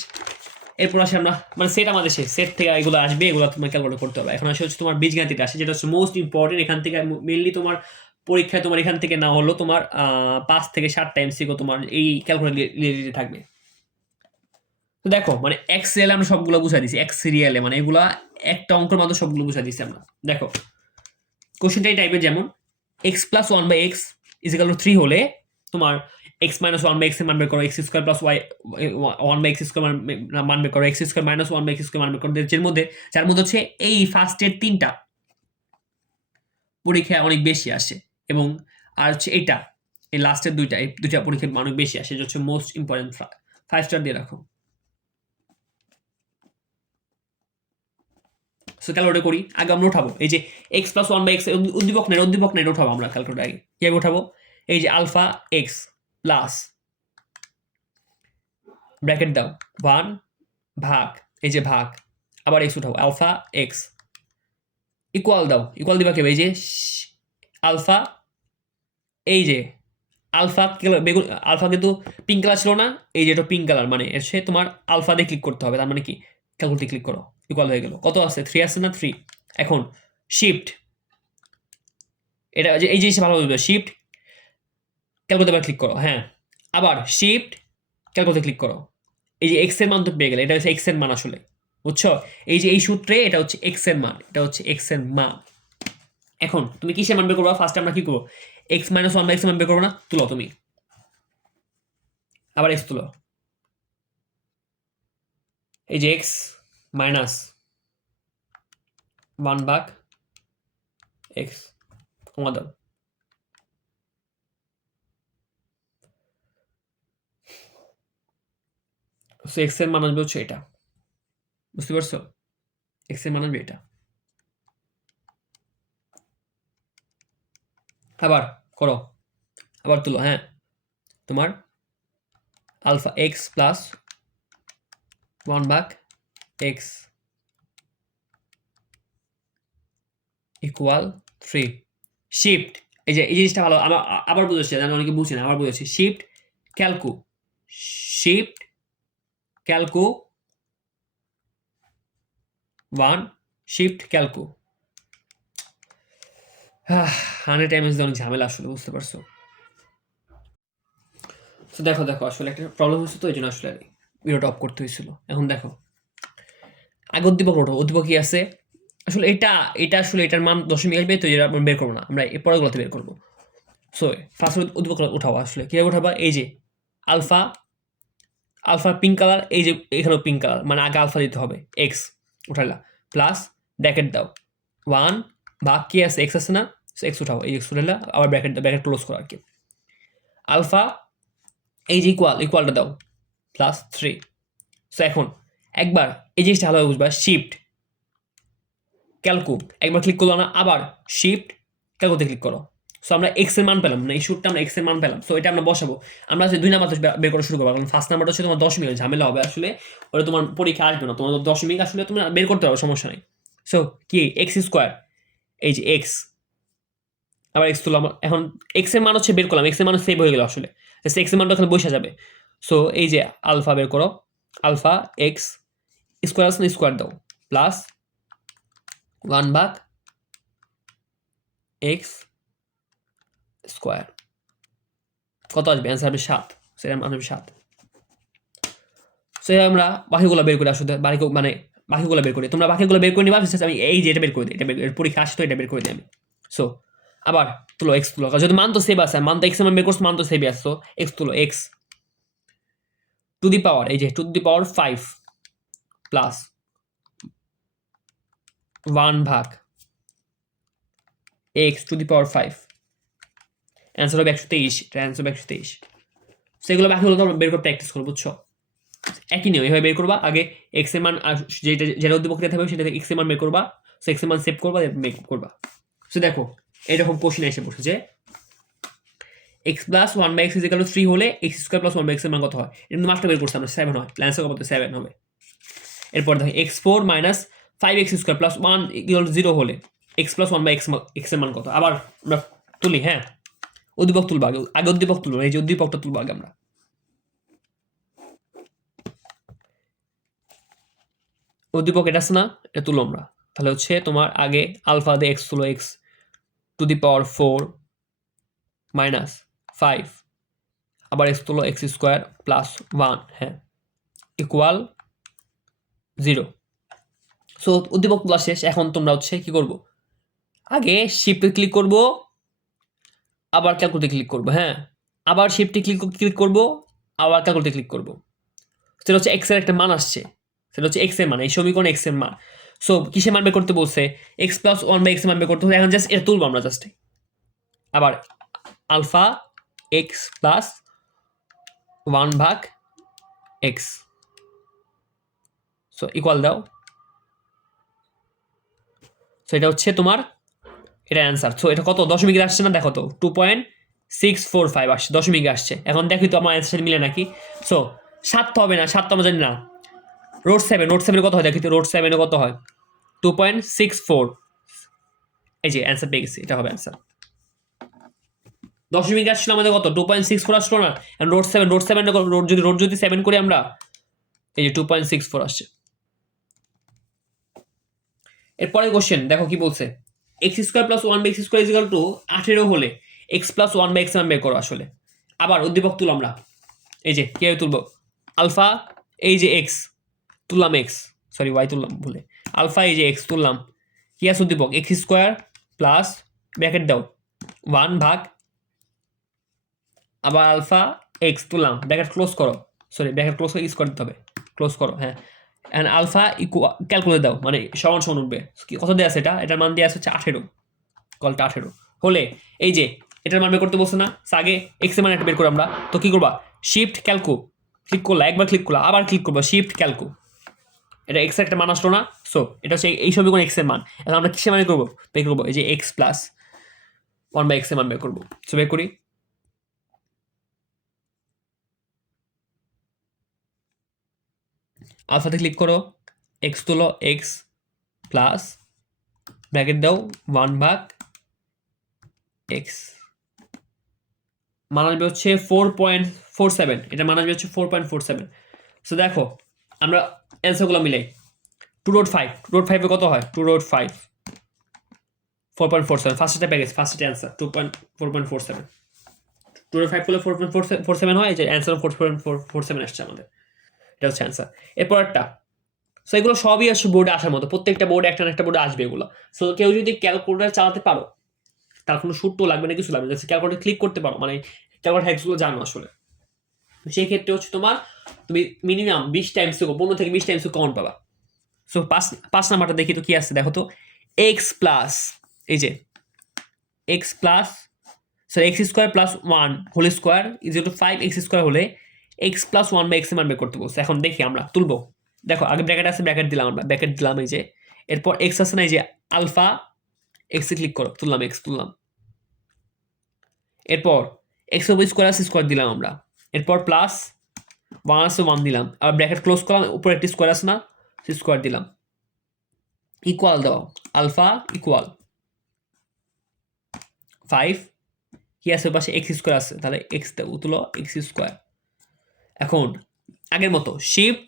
এরপর আসে আমরা মানে সেট আমাদের শেষ, সেট থেকে এগুলো আসবে, এগুলো তোমার ক্যালকুলেট করতে হবে। এখন আসে হচ্ছে তোমার বীজগাণিতিক আসে, যেটা হচ্ছে মোস্ট ইম্পর্টেন্ট। এখান থেকে মেনলি তোমার পরীক্ষায় তোমার এখান থেকে না হলো তোমার 5 থেকে 7 MCকিউ তোমার এই ক্যালকুলেট রিলেটেড থাকবে। তো দেখো মানে এক্স রিয়ালে আমরা সবগুলো বুঝাই দিছি, এক্স সিরিয়ালে মানে এগুলা একটা অঙ্কের মধ্যে সবগুলো বুঝাই দিছি আমরা। দেখো কোশ্চেনটা এই টাইপের, যেমন X plus one by X is equal to 3 হলে তোমার X minus one by X এর মান বের করো, X square plus Y one by X square মান বের করো, X square minus one by X square মান বের করো। যার মধ্যে হচ্ছে এই ফার্স্টের 3টা পরীক্ষায় অনেক বেশি আসে, এবং আর হচ্ছে এটা এই লাস্টের 2টা, এই 2টা পরীক্ষায় অনেক বেশি আসে, যেটা হচ্ছে মোস্ট ইম্পর্টেন্ট। 5 স্টার দিয়ে রাখো। সো ক্যালকুলেট করি, আগে আমরা উঠাবো এই যে X plus one by X, উদ্দীপক নেই উঠাবো আমরা ক্যালকুলেট আগে। কিভাবে উঠাবো? এই যে আলফা এক্স প্লাস ব্র্যাকেট দাও 1 ভাগ, এই যে ভাগ, আবার এক্স উঠাবো, আলফা এক্স ইকুয়াল দাও, ইকুয়াল দিবা কেবে, এই যে আলফা, এই যে আলফা বেগুন, আলফা কিন্তু পিঙ্ক কালার ছিল না, এই যে এটা পিঙ্ক কালার, মানে এসে তোমার আলফা দিয়ে ক্লিক করতে হবে। তার মানে কি ক্যালকুলেটে ক্লিক করো, ইকুয়াল হয়ে গেল। কত আছে? 3 আছে না? 3। এখন শিফট, এটা এই জিনিসটা ভালো বুঝবে, শিফট ক্যালকুলেটে আবার ক্লিক করো, হ্যাঁ, আবার শিফট ক্যালকুলেটে ক্লিক করো। এই যে এক্স এর মান তো পেয়ে গেলে, এটা হচ্ছে এক্স এর মান আসলে, বুঝছো? এই যে এই সূত্রে এটা হচ্ছে এক্স এর মান, এটা হচ্ছে এক্স এর মান। এখন তুমি কিসের মান বের করবা? ফার্স্টে আমরা কি করবো? X minus one by X এর মান বের করবো না? তুলো তুমি, আবার এক্স তুলো, এই যে এক্স মাইনাস 1 ভাগ এক্স, কমা দাও, সো এক্স এর মান আসবে হচ্ছে এটা, বুঝতে পারছো? এক্স এর মান আসবে এটা। আবার করো, আবার তুলো, হ্যাঁ, তোমার আলফা এক্স প্লাস 1 ভাগ এক্স ইকুয়াল 3। শিফট, এই যে এই জিনিসটা ভালো, আমার আবার বুঝেছি, জানি অনেকে বুঝছি না, আবার বুঝেছি। Shift calc, shift calc 1, shift calc. 100 times অনেক ঝামেলা আসলে, বুঝতে পারছো? তো দেখো আসলে একটা প্রবলেম হচ্ছে, তো এই জন্য আসলে ভিডিওটা অফ করতে হয়েছিল। এখন দেখো আগে উদ্দীপক ওঠো, উদ্দীপক কি আছে আসলে, এটা আসলে এটার মান দশমিক আসবে, তো এটা আমরা বের করবো না, আমরা এই পরেরগুলোতে বের করবো। সো ফার্স্ট উদ্দীপক উঠাও, আসলে কীভাবে উঠাবা? এই যে আলফা, আলফা পিঙ্ক কালার, এই যে এখানেও পিঙ্ক কালার, মানে আগে আলফা দিতে হবে, এক্স উঠাইলা, প্লাস ব্র্যাকেট দাও 1 ভাগ কি আছে? এক্স আছে না? এক্স উঠাও, এই এক্স উঠাইলা, আবার ব্র্যাকেট দাও, ব্র্যাকেট ক্লোজ করো আর কি। আলফা এই যে ইকুয়ালটা দাও প্লাস 3। সো এখন একবার এই জিনিসটা ভালোভাবে বুঝবা, শিফট ক্যালকু, একবার ক্লিক করলো না, আবার শিফট ক্যালকুতে ক্লিক করো। সো আমরা এক্স এর মান পেলাম, না এই সূত্রটা আমরা এক্স এর মান পেলাম। সো এটা আমরা বসাবো, আমরা হচ্ছে 2 নাম্বার বের করা শুরু করবো, কারণ ফার্স্ট নাম্বারটা হচ্ছে তোমার দশমিক, ঝামেলা হবে আসলে, ওটা তোমার পরীক্ষা আসবে না, তোমার দশমিক আসলে তোমরা বের করতে পারো, সমস্যা নেই। সো কি এক্স স্কোয়ার, এই যে এক্স, আবার এক্স তুলো, এখন এক্স এর মান হচ্ছে বের করলাম, এক্স এর মান সেভ হয়ে গেল আসলে, এক্স এর মানটা এখানে বসে যাবে। সো এই যে আলফা বের করো, আলফা এক্স স্কোয়ার আছে না, স্কোয়ার দাও, প্লাস 1 ভাগ এক্স স্কোয়ার, কত আসবে? অ্যান্সার হবে 7, সেটা আসবে 7। সো আমরা বাকিগুলো বের করি, আসলে বাকিগুলো বের করি, তোমরা বাকিগুলো বের করে নিবা, আমি এই যে এটা বের করে দিই, এটা পরীক্ষা আসতো, এটা বের করে দিই আমি। সো আবার তুলো, এক্স তুলো, যদি মান তো সেভ আছে, মান তো এক্স এর মান বের করছো, মান তো সেভই আছে, সো এক্স তুলো, এক্স টু দি পাওয়ার, এই যে টু দি পাওয়ার 5 প্লাস 1 ভাগ x to the power 5, answer হবে 123, এটা অ্যান্সার হবে 123। সেগুলো বাকিগুলো তো আমরা বের করে প্র্যাকটিস করবো, বুঝছো? একই নিয়ম, এভাবে বের করবা, আগে এক্স এর মান যেটা উদ্দীপক দিতে হবে সেটা এক্স এর মান বের করবা, সো এক্স এর মান সেভ করবা, মেক করবা। সো দেখো এরকম কোশ্চেন এসে বসে যে X plus 1 by X equal to 3 হলে X square plus 1 by X এর মান কত হয়? এটা কিন্তু মাস্টার বের করছে আমরা, 7 হয়, অ্যান্সার কত? 7 হবে। এরপর দেখো x4 minus 5x square plus 1 equal 0 হলে x প্লাস 1 বাই এক্স এর মান কত? আবার আমরা তুলি, হ্যাঁ, উদ্দীপক তুলবো, আগে উদ্দীপক তুলবো, এই যে উদ্দীপকটা তুলবো আগে আমরা। উদ্দীপক এটা আছে না, এটা তুলো আমরা। তাহলে হচ্ছে তোমার আগে আলফা দিয়ে এক্স তুলো, x to the power 4 minus 5, আবার এক্স তুলো এক্স স্কোয়ার প্লাস 1, হ্যাঁ, ইকুয়াল 0। সো উদ্দীপক তোলা শেষ। এখন তোমরা হচ্ছে কি করবো, আগে শিফটে ক্লিক করবো, আবার ক্যালকুলেটে ক্লিক করবো, হ্যাঁ, আবার শিফটে ক্লিক করবো, আবার ক্যালকুলেটে ক্লিক করবো। সেটা হচ্ছে এক্স এর একটা মান আসছে, সেটা হচ্ছে এক্স এর মান, এই সমীকরণ এক্স এর মান। সো কিসে মান বের করতে বলছে, এক্স প্লাস 1 বাই এক্স মান বের করতে হবে। এখন জাস্ট এটা তুলবো আমরা জাস্ট, আবার আলফা এক্স প্লাস 1 ভাগ এক্স, সো ইকুয়াল দাও। সো এটা হচ্ছে তোমার, এটা অ্যান্সার। সো এটা কত দশমিকে আসছে না, দেখো তো 2.645 আসছে, দশমিকে আসছে। এখন দেখি তো আমার অ্যান্সার মিলে নাকি। সো 7 তো হবে না, 7 তো আমরা জানি না। রোড 7, রোড 7 কত হয় দেখি তো, রোড 7 কত হয়, 2.64। এই যে অ্যান্সার পেয়ে গেছি, এটা হবে অ্যান্সার। দশমিক আসছিল আমাদের কত, 2.64 আসলো না। রোড 7, রোড 7 রোড যদি 7 করি আমরা, এই যে 2.64 আসছে। এরপরে কোশ্চেন দেখো কি বলছে, X square plus 1 by X square is equal to 18 হলে এক্স প্লাস 1 বাই এক্স মান বের করো। আসলে আবার উদ্দীপক তুলো আমরা, এই যে কিভাবে তুলবো, আলফা এই যে এক্স তুললাম, এক্স সরি ওয়াই তুললাম ভুলে, আলফা এই যে এক্স তুললাম, কি আছে উদ্দীপক এক্স স্কোয়ার প্লাস ব্র্যাকেট দাও 1 ভাগ, আবার আলফা এক্স তুললাম, ব্র্যাকেট ক্লোজ করো, সরি ব্র্যাকেট ক্লোজ করে স্কোয়ার দিতে হবে, ক্লোজ করো, হ্যাঁ, অ্যান্ড আলফা ক্যালকুলেট দাও, মানে সমান সমান উঠবে। কত দেওয়া আছে, এটার মান দেওয়া আছে হচ্ছে 18, কলটা 18 হলে এই যে এটার মান বের করতে বলছে না, আগে এক্স এর মান একটা বের করো আমরা। তো কি করবা, শিফট ক্যালকু ক্লিক করলা, একবার ক্লিক করলা, আবার ক্লিক করবা, শিফট ক্যালকু, এটা এক্স এর একটা মান আসলো না। সো এটা হচ্ছে এই সমীকরণ এক্স এর মান। এখন আমরা কিসের মান বের করবো, এই যে এক্স প্লাস 1 বাই এক্স এর মান বের করবো। সো বের করি, আলফাতে ক্লিক করো, এক্স তুলো, এক্স প্লাস ব্র্যাকেট দাও 1 ভাগ এক্স, মান আসবে হচ্ছে 4.47, এটা মান আসবে হচ্ছে 4.47। সো দেখো আমরা অ্যান্সারগুলো মিলাই, 2.5, 2.5 কত হয়, 2.5 4.47, ফার্স্টটা পেয়ে গেছে, ফার্স্ট অ্যান্সার 4.47, 2.5 করলে 4.47 হয়, যে অ্যান্সার 4.47 আসছে আমাদের, এটা হচ্ছে অ্যান্সার। এরপরটা, সো এগুলো সবই আসছে বোর্ডে আসার মতো, প্রত্যেকটা বোর্ডে একটা না একটা বোর্ডে আসবে এগুলো। সো কেউ যদি ক্যালকুলেটার চালাতে পারো, তার কোনো সূত্র লাগবে না, কিছু লাগবে না, ক্যালকুলেটার ক্লিক করতে পারো, মানে ক্যালকুলেটার হ্যাকসগুলো জানো আসলে, সেই ক্ষেত্রে হচ্ছে তোমার, তুমি মিনিমাম 20 টাইমস 15 থেকে 20 টাইমস কমন পাবা। সো 5 নাম্বারটা দেখি তো কি আছে, দেখো তো এক্স প্লাস, এই যে X plus sorry X square plus 1 whole square is to 5 X square হলে এক্স প্লাস 1 বাই এক্স এর মান বের করতে বলছে। এখন দেখি আমরা তুলবো, দেখো আগে ব্র্যাকেট আছে, ব্র্যাকেট দিলাম আমরা, ব্র্যাকেট দিলাম, এই যে এরপর এক্স আছে না, এই যে আলফা এক্স এ ক্লিক করো, তুললাম এক্স তুললাম, এরপর এক্স ওভার স্কোয়ার আছে, স্কোয়ার দিলাম আমরা, এরপর প্লাস 1 আছে 1 দিলাম, আবার ব্র্যাকেট ক্লোজ করলাম, উপরে একটি স্কোয়ার আছে না, স্কোয়ার দিলাম, ইকুয়াল দাও, আলফা ইকুয়াল 5, কি আছে পাশে এক্স স্কোয়ার আছে, তাহলে এক্স তুলো এক্স স্কোয়ার। এখন আগের মতো শিফট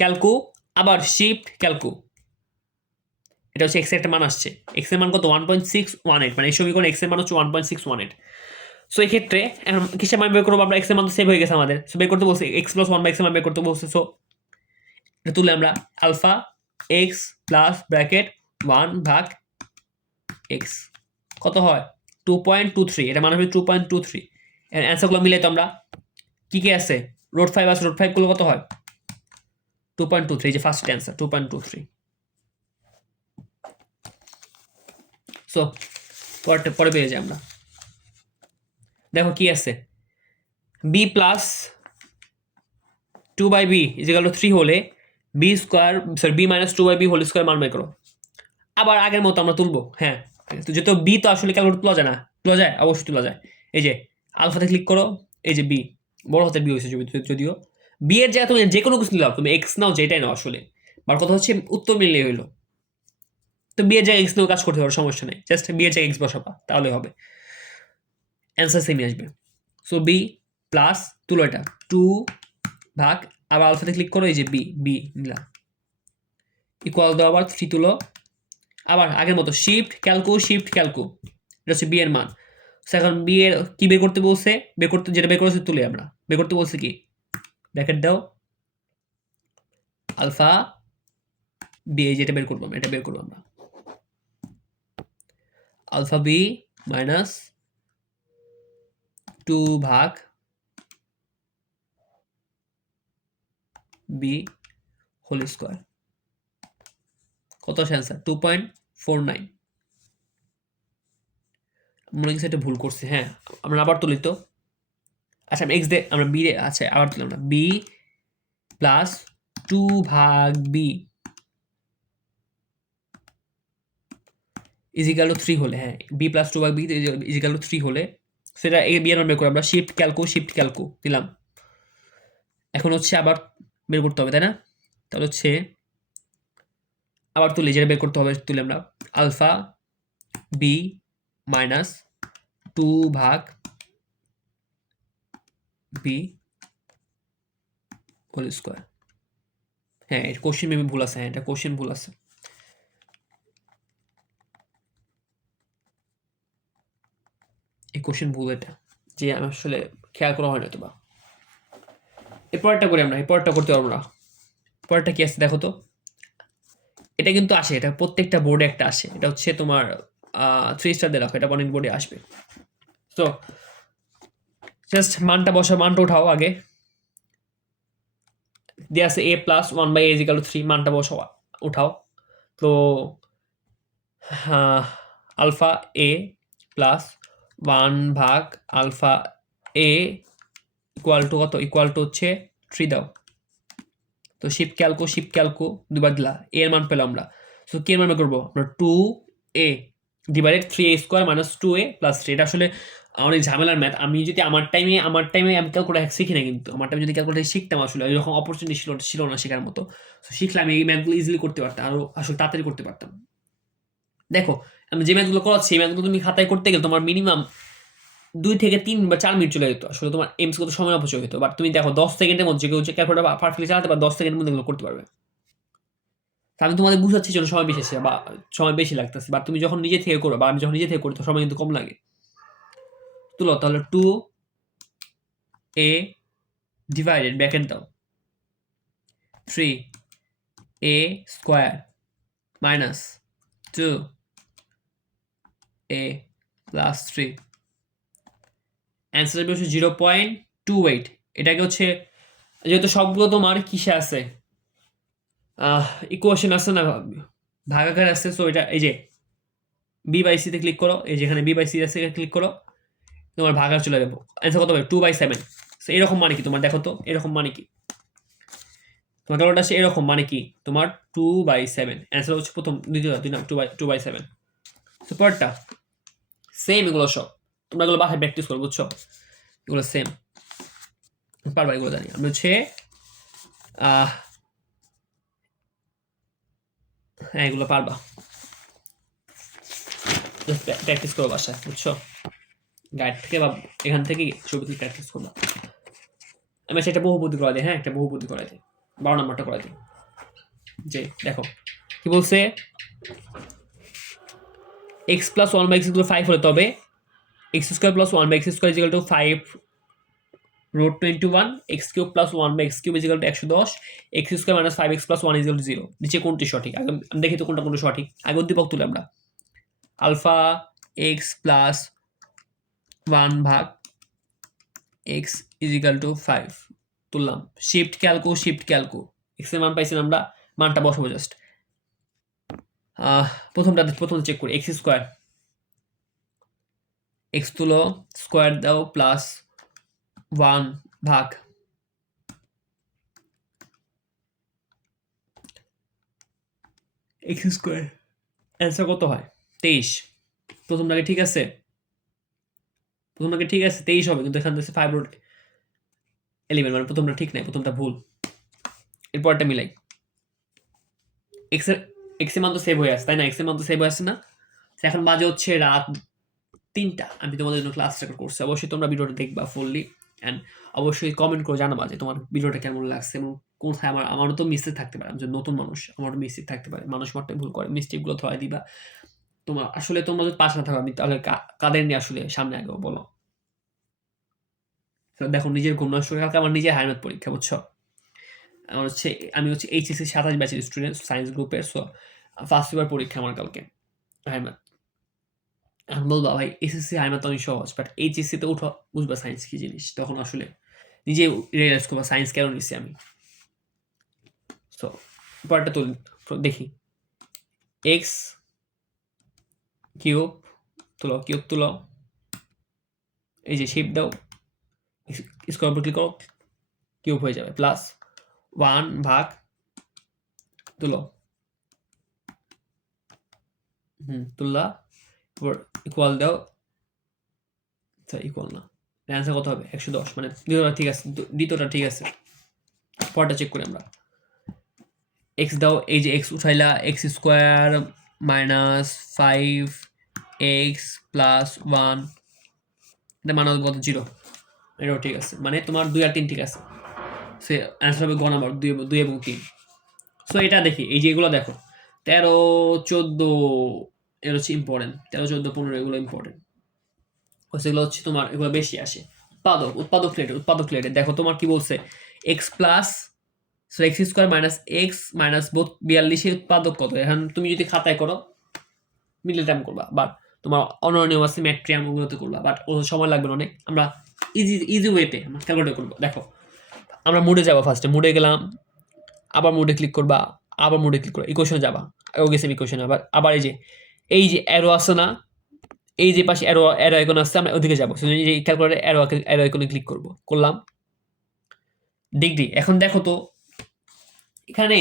ক্যালকু, আবার শিফট ক্যালকু, এটা হচ্ছে এক্স এর একটা মান আসছে, এক্স এর মান কত 1.618, মানে এই সমীকরণ এক্স এর মান হচ্ছে 1.618। সো এই ক্ষেত্রে এখন কিসের মান বের করবো আমরা, এক্স এর মান তো সেভ হয়ে গেছে আমাদের, সো বের করতে বলছে এক্স প্লাস 1 বাই এক্স এর মান বের করতে বলছে। সো এটা তুলে আমরা আলফা এক্স প্লাস ব্র্যাকেট 1 ভাগ এক্স, কত হয় 2.23, এটা মানে হবে 2.23। এর অ্যান্সারগুলো মিলে তো আমরা কি কি আছে, রোড 5 আছে, রোড 5 গুলো কত হয় 2.23, যে ফার্স্ট অ্যান্সার 2.23। সো পরে পেয়ে যাই আমরা, দেখো কি আছে, B plus 2 by B is equal to 3 হলে B square sorry B minus 2 by B whole square মান বের করো। আবার আগের মতো আমরা তুলবো, হ্যাঁ, তো যেহেতু বি তো আসলে ক্যালকুলেট তোলা যায় না, তোলা যায় অবশ্যই তোলা যায়। এই যে আলফাতে ক্লিক করো, এই যে বি বড় হাতের বি হয়েছে যদিও, বি এর জায়গায় তুমি যে কোনো কিছু নিলাম, তুমি এক্স নাও যেটাই নাও আসলে, বার কথা হচ্ছে উত্তর মিললেই হইলো। তো বি এর জায়গায় এক্স নিয়েও কাজ করতে পারো, সমস্যা নেই, জাস্ট বি এর জায়গায় এক্স বসাবা তাহলে হবে, অ্যান্সার সেমই আসবে। সো বি প্লাস তুলো এটা 2 ভাগ, আবার আলফাতে ক্লিক করো, এই যে বি নিলাম, ইকুয়াল দাও, আবার 3 তুলো, আবার আগের মতো শিফট ক্যালকু এটা হচ্ছে বি এর মান। এখন বি এর কি বের করতে বলছে, যেটা বের করেছে তুলে আমরা বের করতে বলছে কি, ব্র্যাকেট দাও আলফা বি, যেটা বের করবো এটা বের করবো আমরা, আলফা বি মাইনাস 2 ভাগ বি হোল স্কোয়ার। কত আসে অ্যান্সার? 2.49। মনে হচ্ছে এটা ভুল করছে। হ্যাঁ, আমরা আবার তুলি তো। আচ্ছা এক্স দে আমরা বি, আচ্ছা আবার তুললাম না, বি প্লাস 2 ভাগ বি ইজিক্যাল টু 3 হলে, হ্যাঁ বি প্লাস 2 ভাগ বি ইজিক্যাল টু 3 হলে সেটা এ বি এর মান বের করে আমরা শিফট ক্যালকু দিলাম। এখন হচ্ছে আবার বের করতে হবে, তাই না? তাহলে হচ্ছে আবার তুলি, যেটা বের করতে হবে তুলি আমরা, আলফা বি মাইনাস 2 ভাগ বি হোল স্কোয়ার। হ্যাঁ কোশ্চেন মেবি ভুল আছে, হ্যাঁ এটা কোশ্চেন ভুল আছে। এই কোশ্চেন ভুল, এটা যে আমি আসলে খেয়াল করা হয় না তো। বা এরপরটা করি আমরা, এরপরটা করতে পারবো না। পরেরটা কি আছে দেখো তো, এটা কিন্তু আসে, এটা প্রত্যেকটা বোর্ডে একটা আসে, এটা হচ্ছে তোমার 3 স্টার দিয়ে রাখো, এটা অনেক বোর্ডে আসবে। তো জাস্ট মানটা উঠাও আগে, দিয়ে আছে a plus 1/a is equal to 3, মানটা উঠাও। তো আলফা a প্লাস 1 ভাগ আলফা a ইকুয়াল টু কত, ইকুয়াল টু হচ্ছে 3 দাও। তো শিফট ক্যালকু দুবার দিলা, a এর মান পেলাম আমরা। সো কি এর মান করবো আমরা, 2a divided 3a square minus 2a plus 3। এটা আসলে অনেক ঝামেলার ম্যাথ। আমি যদি আমার টাইমে আমি ক্যালকুলেটার শিখি না, কিন্তু আমার টাইমে যদি ক্যালকুলেটার শিখতাম, আসলে এরকম অপরচুনিটি ছিল না শেখার মতো। তো শিখলাম এই ম্যাথগুলো ইজিলি করতে পারতাম, আরো আসলে তাড়াতাড়ি করতে পারতাম। দেখো আমি যে ম্যাথগুলো করাচ্ছি, এই ম্যাথগুলো তুমি খাতায় করতে গেলে তোমার মিনিমাম 2 থেকে 3 বা 4 মিনিট চলে যেত, আসলে তোমার এমস কত সময় অপচয় হতো। বাট তুমি দেখো 10 সেকেন্ডের মধ্যে কেউ ক্যালকুলেটার পারফেক্টলি চালাতে পারে, 10 সেকেন্ডের মধ্যে এগুলো করতে পারবে। আমি তোমাদের বুঝাচ্ছি জন্য সময় বেশি আছে বা সময় বেশি লাগতেছে, বা তুমি যখন নিজে থেকে করো বা আমি যখন নিজে থেকে করি তো সময় কিন্তু কম লাগে। তুলো তাহলে 2a ডিভাইডেড ব্র্যাকেট দাও 3a square minus 2a plus 3, answer হচ্ছে 0.28। এটাকে হচ্ছে যেহেতু সবগুলো তোমার কিসে আছে, ইকুয়েশন আছে না, ভাগাকার আছে। সো এটা এই যে বি বাই সিতে ক্লিক করো, এই যেখানে বি বাই সি আছে ক্লিক করো, তোমার ভাগার চলে যাবো। অ্যান্সার কত হবে 2/7। এরকম মানে কি তোমার, দেখো তো এরকম মানে কি তোমার ক্যালকুলেটার আসে এরকম মানে কি তোমার 2/7। অ্যান্সার হচ্ছে প্রথম, দ্বিতীয় 2/7। সো পরেরটা সেম, এগুলো সব তোমরা এগুলো বাসায় প্র্যাকটিস করো, বুঝছো? এগুলো সেম পারবা, এগুলো জানি আমি। হচ্ছে হ্যাঁ এগুলো পারবা, প্র্যাকটিস করো বাসায়, বুঝছো? গাইড থেকে বা এখান থেকে ছবি তুলে প্র্যাকটিস করবা। আমি সেটা বহুপদী করা দিই, হ্যাঁ একটা বহুপদী করা দিই, 12 নম্বরটা করা দিই। যে দেখো কি বলছে, x প্লাস 1/x ইকুয়াল 5 হলে তবে x square plus 1/x square equal to 5 root 21, x cube plus 1/x cube equal to 110, x square minus 5x plus 1 equal to 0। নিচে কোনটি সঠিক? আগে আমি দেখি তো কোনটা সঠিক। আগে উদ্দীপক তুলে আমরা আলফা x প্লাস 1 ভাগ x ইকুয়াল টু 5 তুললাম, শিফট ক্যালকু x এর মান পাইছিলাম আমরা, মানটা বসাবো জাস্ট। প্রথম চেক করি, x স্কোয়ার, x তুলো স্কোয়ার দাও প্লাস 1 ভাগ x স্কোয়ার, অ্যান্সার কত হয় 23। প্রথমটাকে ঠিক আছে, 23 হবে, কিন্তু এখানে 5 রুট 11, মানে প্রথমটা ঠিক নাই, প্রথমটা ভুল। এরপরটা মিলাই, x এর মান তো সেভ হয়ে আছে, তাই না? x এর মান তো সেভ হয়ে আছে না? এখন বাজে হচ্ছে রাত 3টা। আমি তোমাদের জন্য ক্লাস রেকর্ড করছি, অবশ্যই তোমরা ভিডিওটা দেখবা ফুললি, অ্যান্ড অবশ্যই কমেন্ট করে জানাবা যে তোমার ভিডিওটা কেমন লাগছে এবং কোথায় আমারও তো মিস্টেক থাকতে পারে। আমি যে নতুন মানুষ, আমারও মিস্টেক থাকতে পারে। মানুষ মাত্রই ভুল করে। মিস্টেকগুলো ধরায় দিবা। তোমরা যদি পাশে না থাকো আমি তাহলে কাদের নিয়ে আসলে সামনে আগাবো বলো? তো দেখো নিজের ঘুম নষ্ট করে কালকে আমার নিজের হায়ানাত পরীক্ষা, বুঝছো? আমি হচ্ছে এইচএসসি 27 ব্যাচের স্টুডেন্ট সায়েন্স গ্রুপের। সো ফার্স্ট পেপার পরীক্ষা আমার কালকে হায়ানাত। এখন বলবা ভাই এসএসসি হায়ানাত অনেক সহজ, বাট এইচএসসি তে উঠো বুঝবা সায়েন্স কি জিনিস। তখন আসলে নিজে রিয়েলাইজ করবা সায়েন্স কেন নিচ্ছি আমি। সো পরেরটা তো দেখি। এক্স কিউব তুলো, এই যে শেপ দাও, স্কোয়ার উপর ক্লিক করো, কিউব হয়ে যাবে। প্লাস 1 ভাগ তুলো, তুললা, এবার ইকুয়াল দাও, ইকুয়াল না, অ্যান্সার কত হবে? 110। মানে দ্বিতীয়টা ঠিক আছে, দ্বিতীয়টা ঠিক আছে। পরটা চেক করি আমরা। এক্স দাও, এই যে এক্স উঠাইলা, x square minus 5 x plus 1, এটা মানে কত? 0। এটাও ঠিক আছে, মানে তোমার 2 আর 3 ঠিক আছে। সে অ্যান্সার হবে গ নাম্বার 2 এবং 3। সো এটা দেখি, এই যে এগুলো দেখো 13 14 এগুলো হচ্ছে ইম্পর্টেন্ট। 13 14 15 এগুলো ইম্পর্টেন্ট। সেগুলো হচ্ছে তোমার এগুলো বেশি আসে। উৎপাদক রিলেটেড দেখো তোমার কি বলছে, x plus x square minus x minus 42 এর উৎপাদক কত? এখন তুমি যদি খাতায় করো মিডল টার্ম করবা, বাট তোমার অনন্য আছে ম্যাট্রিয়াম ওগুলোতে করবা, বাট ও সময় লাগবে অনেক। আমরা ইজি ওয়েতে আমরা ক্যালকুলেট করবো। দেখো আমরা মুডে যাবো, ফার্স্টে মুডে গেলাম, আবার মুডে ক্লিক করবা, আবার মুডে ক্লিক করবা, ইকুয়েশনে যাবা, ও গেছে ইকুয়েশনে। আবার এই যে অ্যারো আছে না, এই যে পাশে অ্যারো আইকন আসছে, আমরা ওদিকে যাবো। এই যে ক্যালকুলেটর অ্যারো আইকনে ক্লিক করলাম, ডিগ্রি। এখন দেখো তো এখানে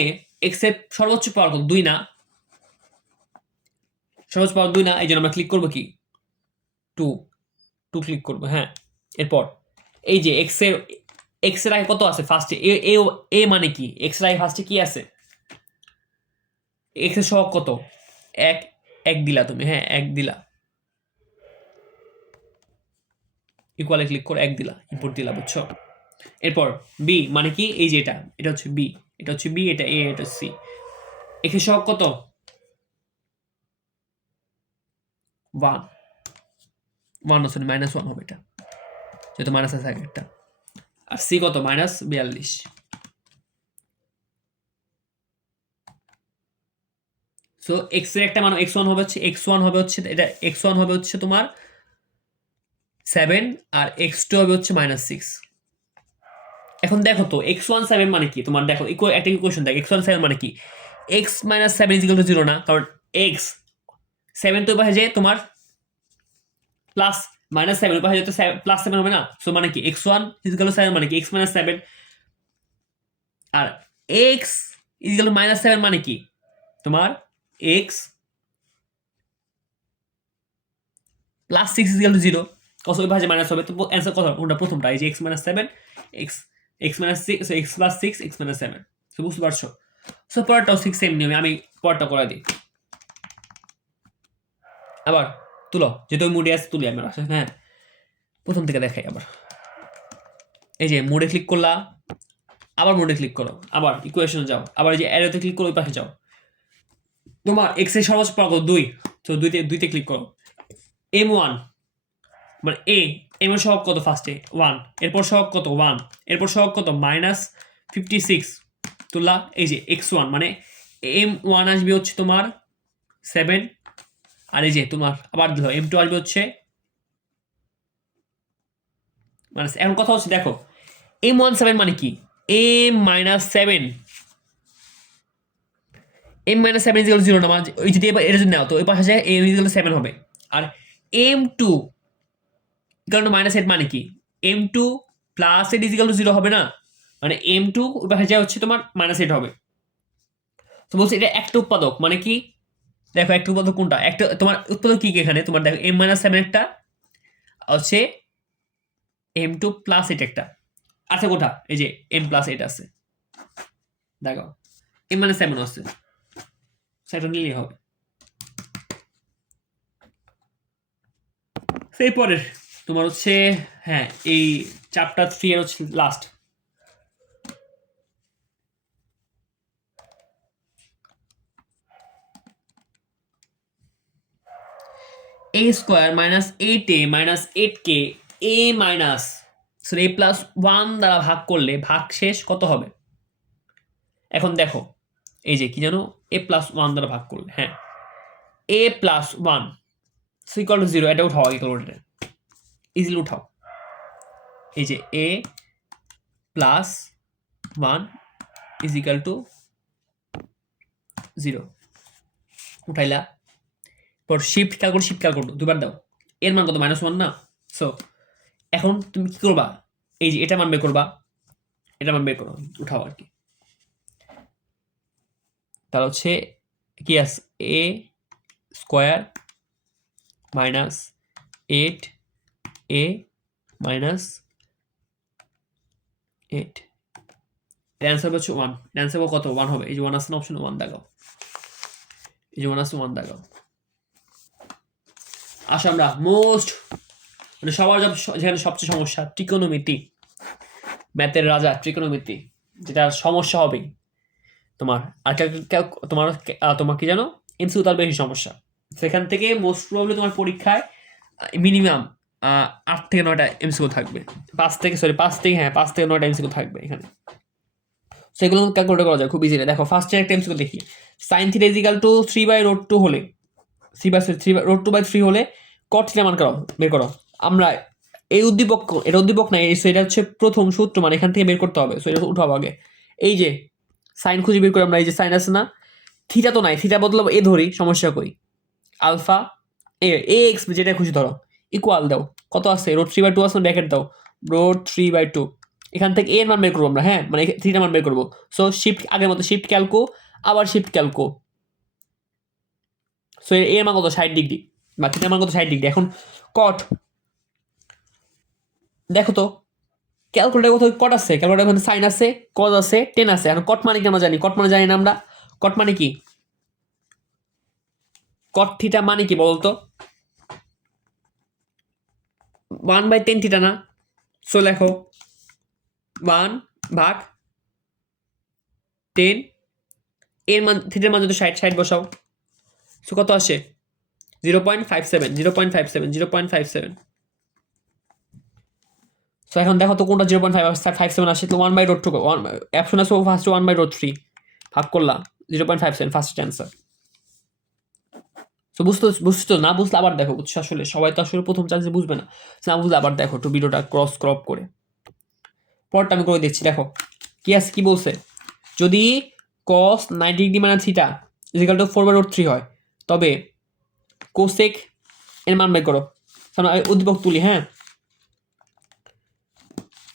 এক্স এর সর্বোচ্চ পাওয়ার কত? 2 না? সর্বোচ্চ পাওয়ার 2 না? এই জন্য আমরা ক্লিক করবো কি 2 ক্লিক করবো। হ্যাঁ, এরপর এই যে এক্স এর আগে কত আছে ফার্স্টে? এ মানে কি? এক্স এর আগে ফার্স্টে কি আছে? এক্স এর সহগ কত? 1 দিলা তুমি। হ্যাঁ, 1 দিলা, ইকুয়ালে ক্লিক করে 1 দিলা, ইনপুট দিলা, বুঝছো? এরপর বি মানে কি? এই যে এটা হচ্ছে বি, এটা হচ্ছে বি, এটা এ, এটা সি। এক্স এর সহগ কত? 1 সরি -1 হবে এটা, যেহেতু মাইনাস আছে আগে একটা। আর সি কত? -42। সো এক্স এর একটা মান x1 এটা x1 হবে হচ্ছে তোমার 7 আর x2 হবে হচ্ছে -6। এখন দেখো তো x1 7 মানে কি? তোমার দেখো একটা ইকুয়েশন দেখো, x1 7 মানে কি? x - 7 = 0 না, কারণ x 7 তো পাশে যায় তোমার প্লাস -7 পাশে যেতে +7 হবে না। সো মানে কি x1 = 7 মানে কি x - 7, আর x = -7 মানে কি তোমার x +6 = 0। কত ওই পাশে মাইনাস হবে, তো অ্যান্সার কত? কোনটা? প্রথমটা, এই যে x - 7, x x - 6, so x + 6 x - 7। So বুঝতে পারছো? সো পরেরটাও 6 সেম নিয়মে আমি পরেরটা করে দিই। আবার তুলো, যেহেতু মুডে আছে তুলি আমার আসলে। হ্যাঁ, প্রথম থেকে দেখাই আবার। এই যে মুডে ক্লিক করলা, আবার মুডে ক্লিক করো, আবার ইকুয়েশনে যাও, আবার এই যে অ্যারোতে ক্লিক করো, ওই পাশে যাও। তোমার x এর সর্বোচ্চ পাওয়া কত? 2। তো 2তে ক্লিক করো। m1 মানে এম এর সহগ কত? ফার্স্টে 1, এরপর সহগ কত? 1, এরপর সহগ কত? -56 তুললা। এই যে x1 মানে m1 আসবে হচ্ছে তোমার 7, আর এই যে তোমার আবার দিল m2 আসবে হচ্ছে মানে। এখন কথা হচ্ছে দেখো m1 7 মানে কি? m-7 m-7 = 0 না, মানে ওই যদি এবার এটা যদি নাও তো ওই পাশে যায় m = 7 হবে। আর m2 = -8 মানে কি? m2 + 8 = 0 হবে না, মানে m2 ওই পাশে যায় হচ্ছে তোমার -8 হবে। তো বলছে এটা একটা উৎপাদক মানে কি? দেখো একটা উৎপাদক কোনটা? একটা তোমার উৎপাদক কি এখানে? তোমার দেখো m-7 একটা হচ্ছে, m2 + 8 একটা আছে। কোথা? এই যে m + 8 আছে, দেখো m-7 আছে, সেটা নিলেই হবে। সেই পরের তোমার হচ্ছে হ্যাঁ এই চ্যাপ্টার 3 এর হচ্ছে last. a square minus 8a minus 8k a minus a plus 1 দ্বারা ভাগ করলে ভাগ শেষ কত হবে? এখন দেখো এই যে কি জানো, a প্লাস 1 দ্বারা ভাগ করলে, হ্যাঁ a প্লাস 1 ইকুয়াল টু 0, এটা উঠাও আগে ক্যালকুলেটরে, ইজিলি উঠাও। এই যে a plus 1 is equal to 0, উঠাইলা। পর শিফট খেয়াল করবো, দুবার দাও, এর মান কত? -1 না? সো এখন তুমি কি করবা, এই যে এটা মান বের করবা, এটা মান বের করো, উঠাও আর কি। তাহলে হচ্ছে কি আছে, a square minus 8a minus 8, answer হচ্ছে 1, অ্যান্সার কত? 1 হবে। এই যে 1 আছে না অপশন, 1 দাগাও, এই যে 1 আছে 1 দাগাও। আসো আমরা মোস্ট, মানে সবার যেখানে সবচেয়ে সমস্যা, ত্রিকোণমিতি, ম্যাথের রাজা ত্রিকোণমিতি, যেটা সমস্যা হবেই তোমার। আর তোমার কি জানো, এমসিকিউ তার বেশি সমস্যা। সেখান থেকে মোস্ট প্রবলি তোমার পরীক্ষায় মিনিমাম 8 থেকে 9টা এমসিকিউ থাকবে, 5 থেকে 9টা এমসিকিউ থাকবে এখানে। সেগুলো ক্যালকুলেট করা যায় খুব ইজিলি। দেখো ফার্স্টে একটা এমসিকিউ দেখি, sine theta is equal to 3/√2 হলে, 3/√2/3 হলে কট থিটা মান বের করো। আমরা এই উদ্দীপক, এটা উদ্দীপক না, এটা হচ্ছে প্রথম সূত্র, মানে এখান থেকে বের করতে হবে। সো এটা উঠাবো আগে। এই যে সাইন খুঁজে বের করে আমরা, এই যে সাইন আছে না, থিটা তো নাই, থিটা বদলাবো এ ধরি, সমস্যা কই, আলফা এ এক্স যেটা খুশি ধরো, ইকুয়াল দাও, কত আছে √3/2 আছে, ব্র্যাকেট দাও √3/2, এখান থেকে এর মান বের করবো আমরা, হ্যাঁ মানে থিটা মান বের করবো। সো শিফট আগের মতো শিফট ক্যালকো, আবার শিফট ক্যালকো। সো এর মান কত? 60 ডিগ্রি, বা থিটার মান কত? 60 ডিগ্রি। এখন কট দেখো তো, ক্যালকুলেটার কোথাও কট আছে, ক্যালকুলেটার সাইন আছে, কজ আছে, টেন আছে। এখন কট মানে কি আমরা জানি, কট মানে জানি না আমরা, কট মানে কি, কট থিটা মানে কি বলতো, 1/10 থিটা না? সো লেখো 1/10, এর মান থিটার মান যদি 60 বসাও, সো কত আসে? 0.57। সো এখন দেখো তো কোনটা 0.57 আসে, তো 1/√2, অপশন আছে ফার্স্ট 1/√3 ভাগ করলা 0.57, ফার্স্ট অ্যান্সার। তো বুঝছো না? বুঝলে আবার দেখো, বুঝছো? আসলে সবাই তো আসলে প্রথম চান্সে বুঝবে না, না বুঝলে আবার দেখো একটু ভিডিওটা ক্রপ করে। পরটা আমি করে দিচ্ছি, দেখো কি আছে, কি বলছে, যদি cos 90 ডিগ্রি মানে থিটা ইজ ইকুয়াল টু 4/√3 হয়, তবে কোসেক এর মান বের করো। উদ্দীপক তুলি, হ্যাঁ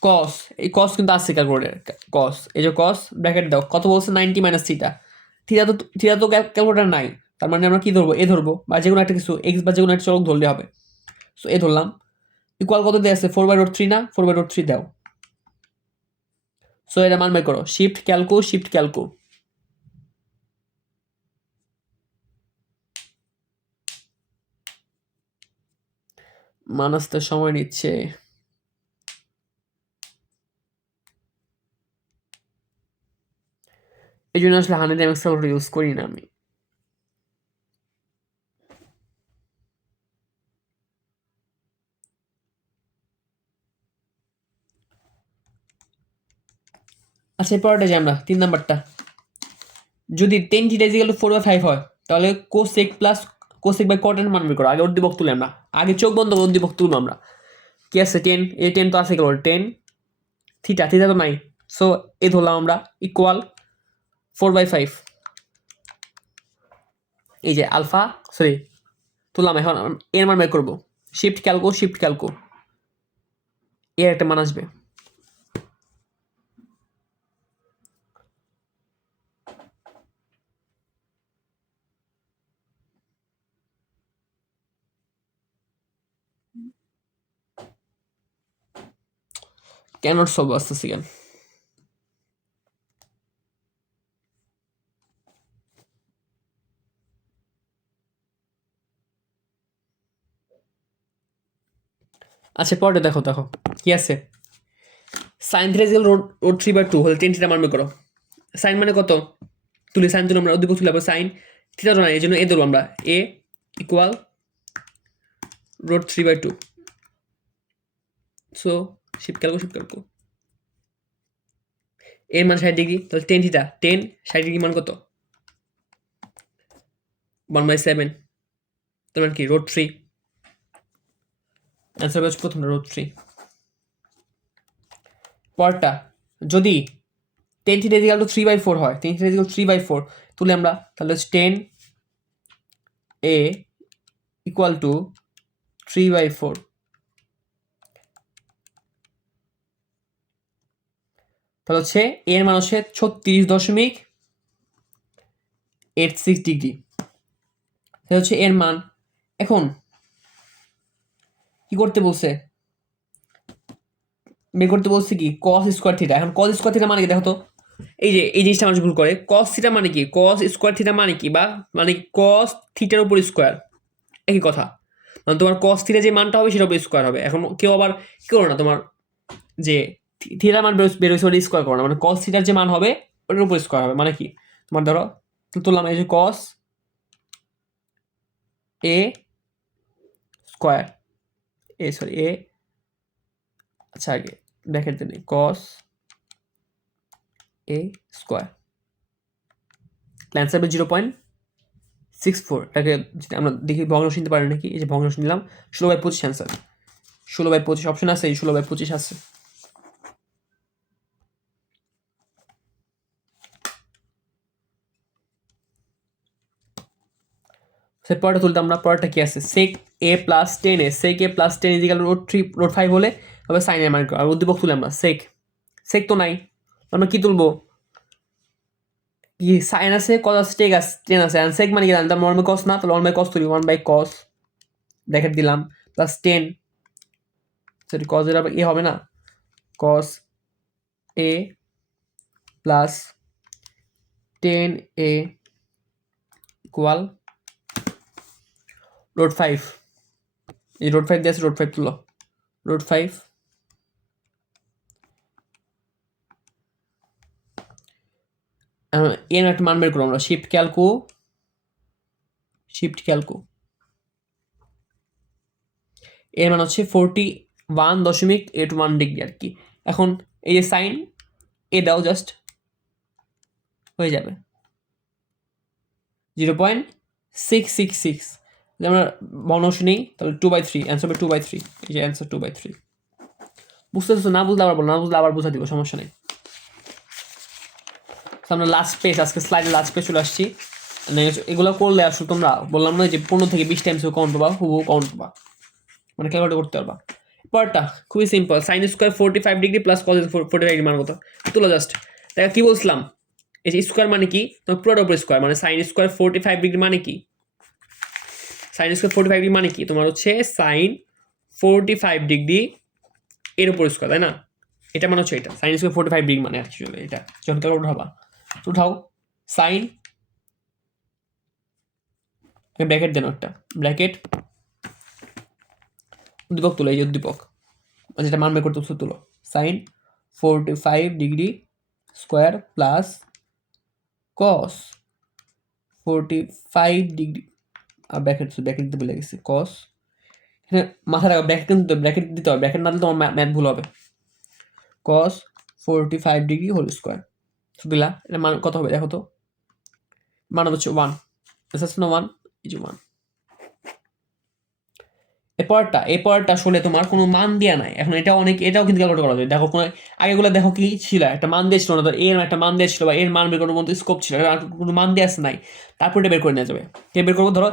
cos, এই cos কিন্তু আছে ক্যালকুলেটর, cos, এই যে cos ব্র্যাকেট দাও, কত বলছে? 90 মাইনাস থিটা, থিটা তো ক্যালকুলেটর নাই, তার মানে আমরা কি ধরবো? এ ধরবো, বা যে কোনো একটা কিছু এক্স বা যে কোনো একটা চলক ধরলে হবে। সো এ ধরলাম, ইকুয়াল কত দিয়ে আছে? 4/√3 না? 4/√3 দাও। সো এটা মান বের করো, শিফট ক্যালকো। মান আসতে সময় নিচ্ছে। এই জন্য আসলে 100 mx ক্যালকুলেটর ইউজ করি না আমি। আচ্ছা এরপরটা যে আমরা 3 নাম্বারটা, যদি 10 থিটা ইজ ইকুয়াল টু 4/5 হয়, তাহলে cosec plus cosec by cot এর মান বের করো। আগে উদ্দীপক তুলে আমরা, আগে চোখ বন্ধ করে উদ্দীপক তুলবো আমরা। কি আছে? 10, এই 10 তো আছে কেবল, 10 থিটা তো নাই, সো এ ধরলাম আমরা, ইকুয়াল 4/5, এই যে আলফা, সরি তুললাম। এখন এর মান বের করবো, শিফট ক্যালকো, এর একটা মান আসবে। ক্যানট সলভ আসতেছি কেন? আচ্ছা পরে দেখো কি আছে, সাইন থিটা ইকুয়াল রুট 3/2 হলে টেন থিটা মান বের করো। সাইন মানে কত তুলি, সাইন তুলে আমরা উদ্দীপক তুলে সাইন থিটা তো না, এই জন্য এ ধরবো আমরা, এ ইকুয়াল রুট 3/2। সো শিফট ক্যালকো এর মান 60 ডিগ্রি, তাহলে টেন থিটা 10 60 ডিগ্রি মান কত 1/7, তার মানে কি রুট 3। অ্যান্সার হচ্ছে প্রথমটা রুট 3। পরটা যদি টেন থিটা ইকুয়াল টু 3/4 হয়, টেন থিটা ইকুয়াল 3/4 তুলে আমরা, তাহলে হচ্ছে 10 a ইকুয়াল টু 3/4, তাহলে হচ্ছে এর মান হচ্ছে 36.86 ডিগ্রি, তাহলে হচ্ছে এর মান। এখন কি করতে বলছে, বের করতে বলছে কি cos স্কয়ার থিটা। এখন cos স্কয়ার থিটা মানে কি দেখো তো, এই যে এই জিনিসটা মানুষ ভুল করে, cos থিটা মানে কি, cos স্কয়ার থিটা মানে কি, বা মানে cos থিটার উপর স্কয়ার, একই কথা। মানে তোমার cos থিটা যে মানটা হবে সেটার উপর স্কয়ার হবে। এখন কেউ আবার কি করো না, তোমার যে থিটার মান বেরোচ্ছে ওটা স্কয়ার করো না, মানে cos থিটার যে মান হবে ওটার উপর স্কয়ার হবে। মানে কি তোমার ধরো তুললাম এই যে cos a স্কয়ার, এ আচ্ছা আগে ব্র্যাকেট দিই, cos a স্কয়ার, অ্যান্সার হবে 0.64। এটাকে যদি আমরা দেখি ভগ্নাংশ নিতে পারি নাকি, এই যে ভগ্নাংশ নিলাম 16/25 অ্যান্সার, 16/25 অপশন আছে, এই 16/25 আছে। পরেরটা তুলতে আমরা, পরেরটা কি আছে, sec a plus 10a, sec a plus 10 equal root 5 হলে তবে সাইনের মান, আর উদ্দীপক তুলে আমরা sec তো নাই, আমরা কি তুলবো, কি সাইন আছে cos আছে টেক আছে 10 আছে, আর sec মানে কি জানতাম 1/cos না, তাহলে 1/cos তুলি, 1/cos ব্র্যাকেট দিলাম প্লাস 10, সরি cos এর আবার এ হবে না, cos a plus 10a equal root 5, এই রুট 5 দিয়ে আছে, রুট 5 তুলো, রুট 5 এর একটা মান বের করবো আমরা, শিফট ক্যালকো এর মান হচ্ছে 41.81 ডিগ্রি আর কি। এখন এই যে সাইন এ দাও জাস্ট হয়ে যাবে 0.666, আমরা ভগ্নাংশ নেই তাহলে 2/3, অ্যান্সার হবে 2/3, এই যে অ্যান্সার 2/3। বুঝতেছো না, বুঝলে আবার বলো, না বুঝলে আবার বুঝা দিব, সমস্যা নেই। আমরা লাস্ট পেজ, আজকে স্লাইডের লাস্ট পেজ চলে আসছি। এগুলো করলে আসলে তোমরা বললাম না যে 15 থেকে 20 টাইমস কাউন্ট পাবা, হুবহু কাউন্ট পাবা, মানে ক্যালকুলেট করতে পারবা। পরটা খুবই simple, sine square 45 degree plus cos 45 degree মান কত তুলো জাস্ট। দেখা কি বলছিলাম, এই যে স্কোয়ার মানে কি, তোমার পুরোটা উপর স্কোয়ার, মানে সাইন স্কোয়ার 45 ডিগ্রি মানে কি, সাইন স্কোয়ার 45 ডিগ্রি মানে কি তোমার হচ্ছে সাইন 45 ডিগ্রি এর উপর স্কোয়ার, তাই না, এটা মানে হচ্ছে এটা সাইন স্কোয়ার 45 ডিগ্রি মানে অ্যাকচুয়ালি এটা, যখন তোমরা উঠাবা উঠাও সাইন ব্র্যাকেট দেন একটা, ব্র্যাকেট উদ্দীপক তুলো, এই যে উদ্দীপক যেটা মান বের করতে তুলো, sine 45 degree square plus cos 45 degree, আর ব্র্যাকেট দিতে ভুলে গেছি, কস এখানে মাথা রাখা ব্র্যাকেট কিন্তু ব্র্যাকেট দিতে হবে, ব্র্যাকেট না দিলে তোমার ম্যাথ ভুল হবে, কস 45 ডিগ্রি হোল স্কোয়ার দিলা, এটা মান কত হবে দেখো তো, মান হচ্ছে 1, না 1, এই যে 1। এই পরেরটা আসলে তোমার কোনো মান দেওয়া নাই, এখন এটাও কিন্তু ক্যালকুলেট করা যায়। দেখো কোনো আগেগুলো দেখো কি ছিল, একটা মান দিয়েছিল না, এর একটা মান দিয়েছিল বা এর মান বের করার মধ্যে স্কোপ ছিল, আর কোনো মান দিয়ে আসে নাই, তারপর এটা বের করে নেওয়া যাবে। বের করবো, ধরো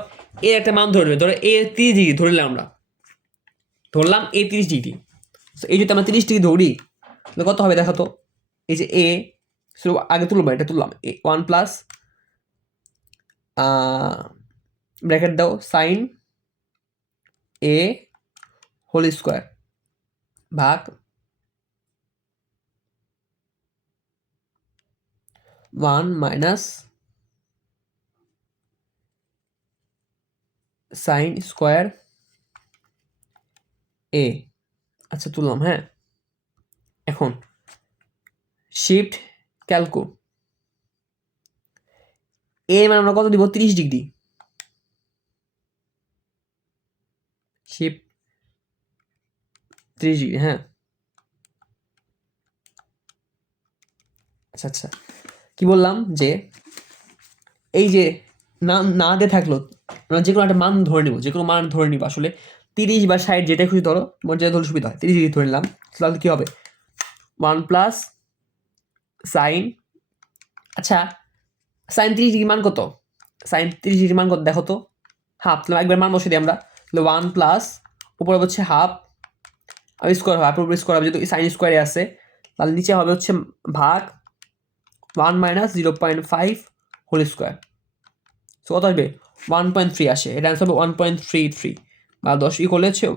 এর একটা মান ধরবে, ধরো এ 30 ডিগ্রি ধরলাম আমরা, ধরলাম এ 30 ডিগ্রি, এই যদি আমরা 30 ডিগ্রি ধরি তাহলে কত হবে দেখো তো, এই যে এ আগে তুলবো, এটা তুললাম 1 প্লাস ব্র্যাকেট দাও সাইন এ হোল স্কোয়ার ভাগ 1 মাইনাস সাইন স্কোয়ার এ, আচ্ছা তুললাম। হ্যাঁ, এখন শিফট ক্যালকো, এর মান আমরা কত দিব? 30 ডিগ্রি। শিফট 30 ডিগ্রি, হ্যাঁ। আচ্ছা আচ্ছা, কি বললাম যে এই যে না দিয়ে থাকলো, আমরা যে কোনো একটা মান ধরে নিব, যে কোনো মান ধরে নিব আসলে 30 বা 60 যেটা খুশি ধরো, তোমার যেটা ধরলে সুবিধা হয়, 30 ডিগ্রি ধরে নিলাম। তাহলে কি হবে? 1 প্লাস সাইন, আচ্ছা সাইন 30 ডিগ্রি মান কত? সাইন 30 ডিগ্রি মান কত দেখো তো? হাফ। তাহলে একবার মান বসে দিই আমরা, তাহলে 1 প্লাস উপরে হচ্ছে হাফ, আর স্কোয়ার হবে, উপরে স্কোয়ার হবে, যেহেতু সাইন স্কোয়ারে আছে, তাহলে নিচে হবে হচ্ছে ভাগ 1 মাইনাস 0.5 হোল স্কোয়ার। সো কত আসবে? 1.3 আসে, এটা অ্যান্সার হবে 1.33 বা 10 করলে হচ্ছে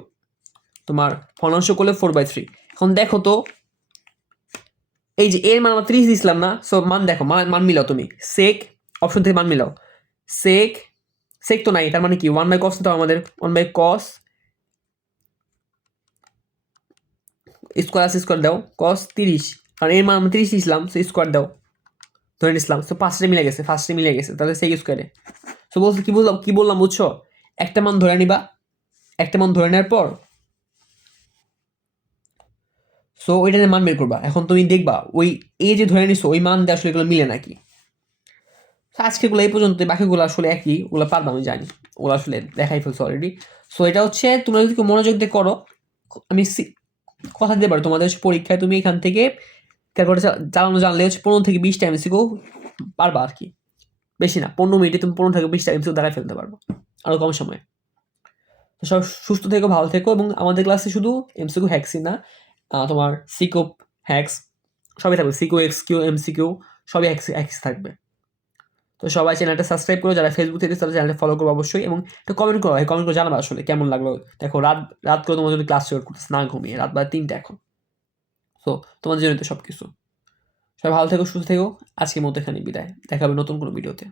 তোমার ফলনাংশ করলে 4/3। এখন দেখো তো এই যে এর মান আমরা 30 দিয়েছিলাম না, সো মান দেখো, মান মিলাও তুমি, সেক অপশন থেকে মান মিলাও, সেক সেক তো নাই, তার মানে কি 1/cos তো আমাদের 1/cos স্কোয়ার আছে, স্কোয়ার দাও, cos 30, কারণ এর মান আমরা 30 দিয়েছিলাম, সো স্কোয়ার দাও, ধরে নিছিলাম, সো ফার্স্টে মিলে গেছে, তাহলে সেক স্কোয়ারে। সো বলছি কি বললাম বুঝছো? একটা মান ধরে নিবা, একটা মান ধরে নেওয়ার পর সো ওইটার মান বের করবা। এখন তুমি দেখবা ওই এই যে ধরে নিছো ওই মান দিয়ে আসলে এগুলো মিলে নাকি। আজকেগুলো এই পর্যন্ত, বাকিগুলো আসলে একই, ওগুলো পারবা আমি জানি, ওগুলো আসলে দেখাই ফেলছো অলরেডি। সো এটা হচ্ছে তোমরা যদি মনোযোগ দিয়ে করো, আমি কথা দিতে পারো তোমাদের পরীক্ষায় তুমি এখান থেকে ক্যালকুলেটর চালানো জানলে হচ্ছে 15 থেকে 20টা এমসিকিউ পারবা আর কি, বেশি না, 15 মিনিটে তুমি 15 থেকে 20টা এমসিকিউ দেখাই ফেলতে পারবো আরো কম সময়ে। তো সব সুস্থ থেকো, ভালো থেকো, এবং আমাদের ক্লাসে শুধু এমসিকিউ হ্যাক্সই না, তোমার সিকো হ্যাক্স সবই থাকবে, সিকো এক্সকিউ এমসিকিউ সবই হ্যাক্স থাকবে। তো সবাই চ্যানেলটা সাবস্ক্রাইব করো, যারা ফেসবুক থেকে তারা চ্যানেলটা ফলো করবো অবশ্যই, এবং একটু কমেন্ট করো, কমেন্ট করে জানাবো আসলে কেমন লাগলো। দেখো রাত করে তোমার জন্য ক্লাস রেকর্ড করতেছে না ঘুমিয়ে, রাত 3টা এখন। তো তোমাদের জন্য তো সব কিছু। সবাই ভালো থেকো, সুস্থ থেকো, আজকের মতো এখানে বিদায়, দেখা হবে নতুন কোনো ভিডিওতে।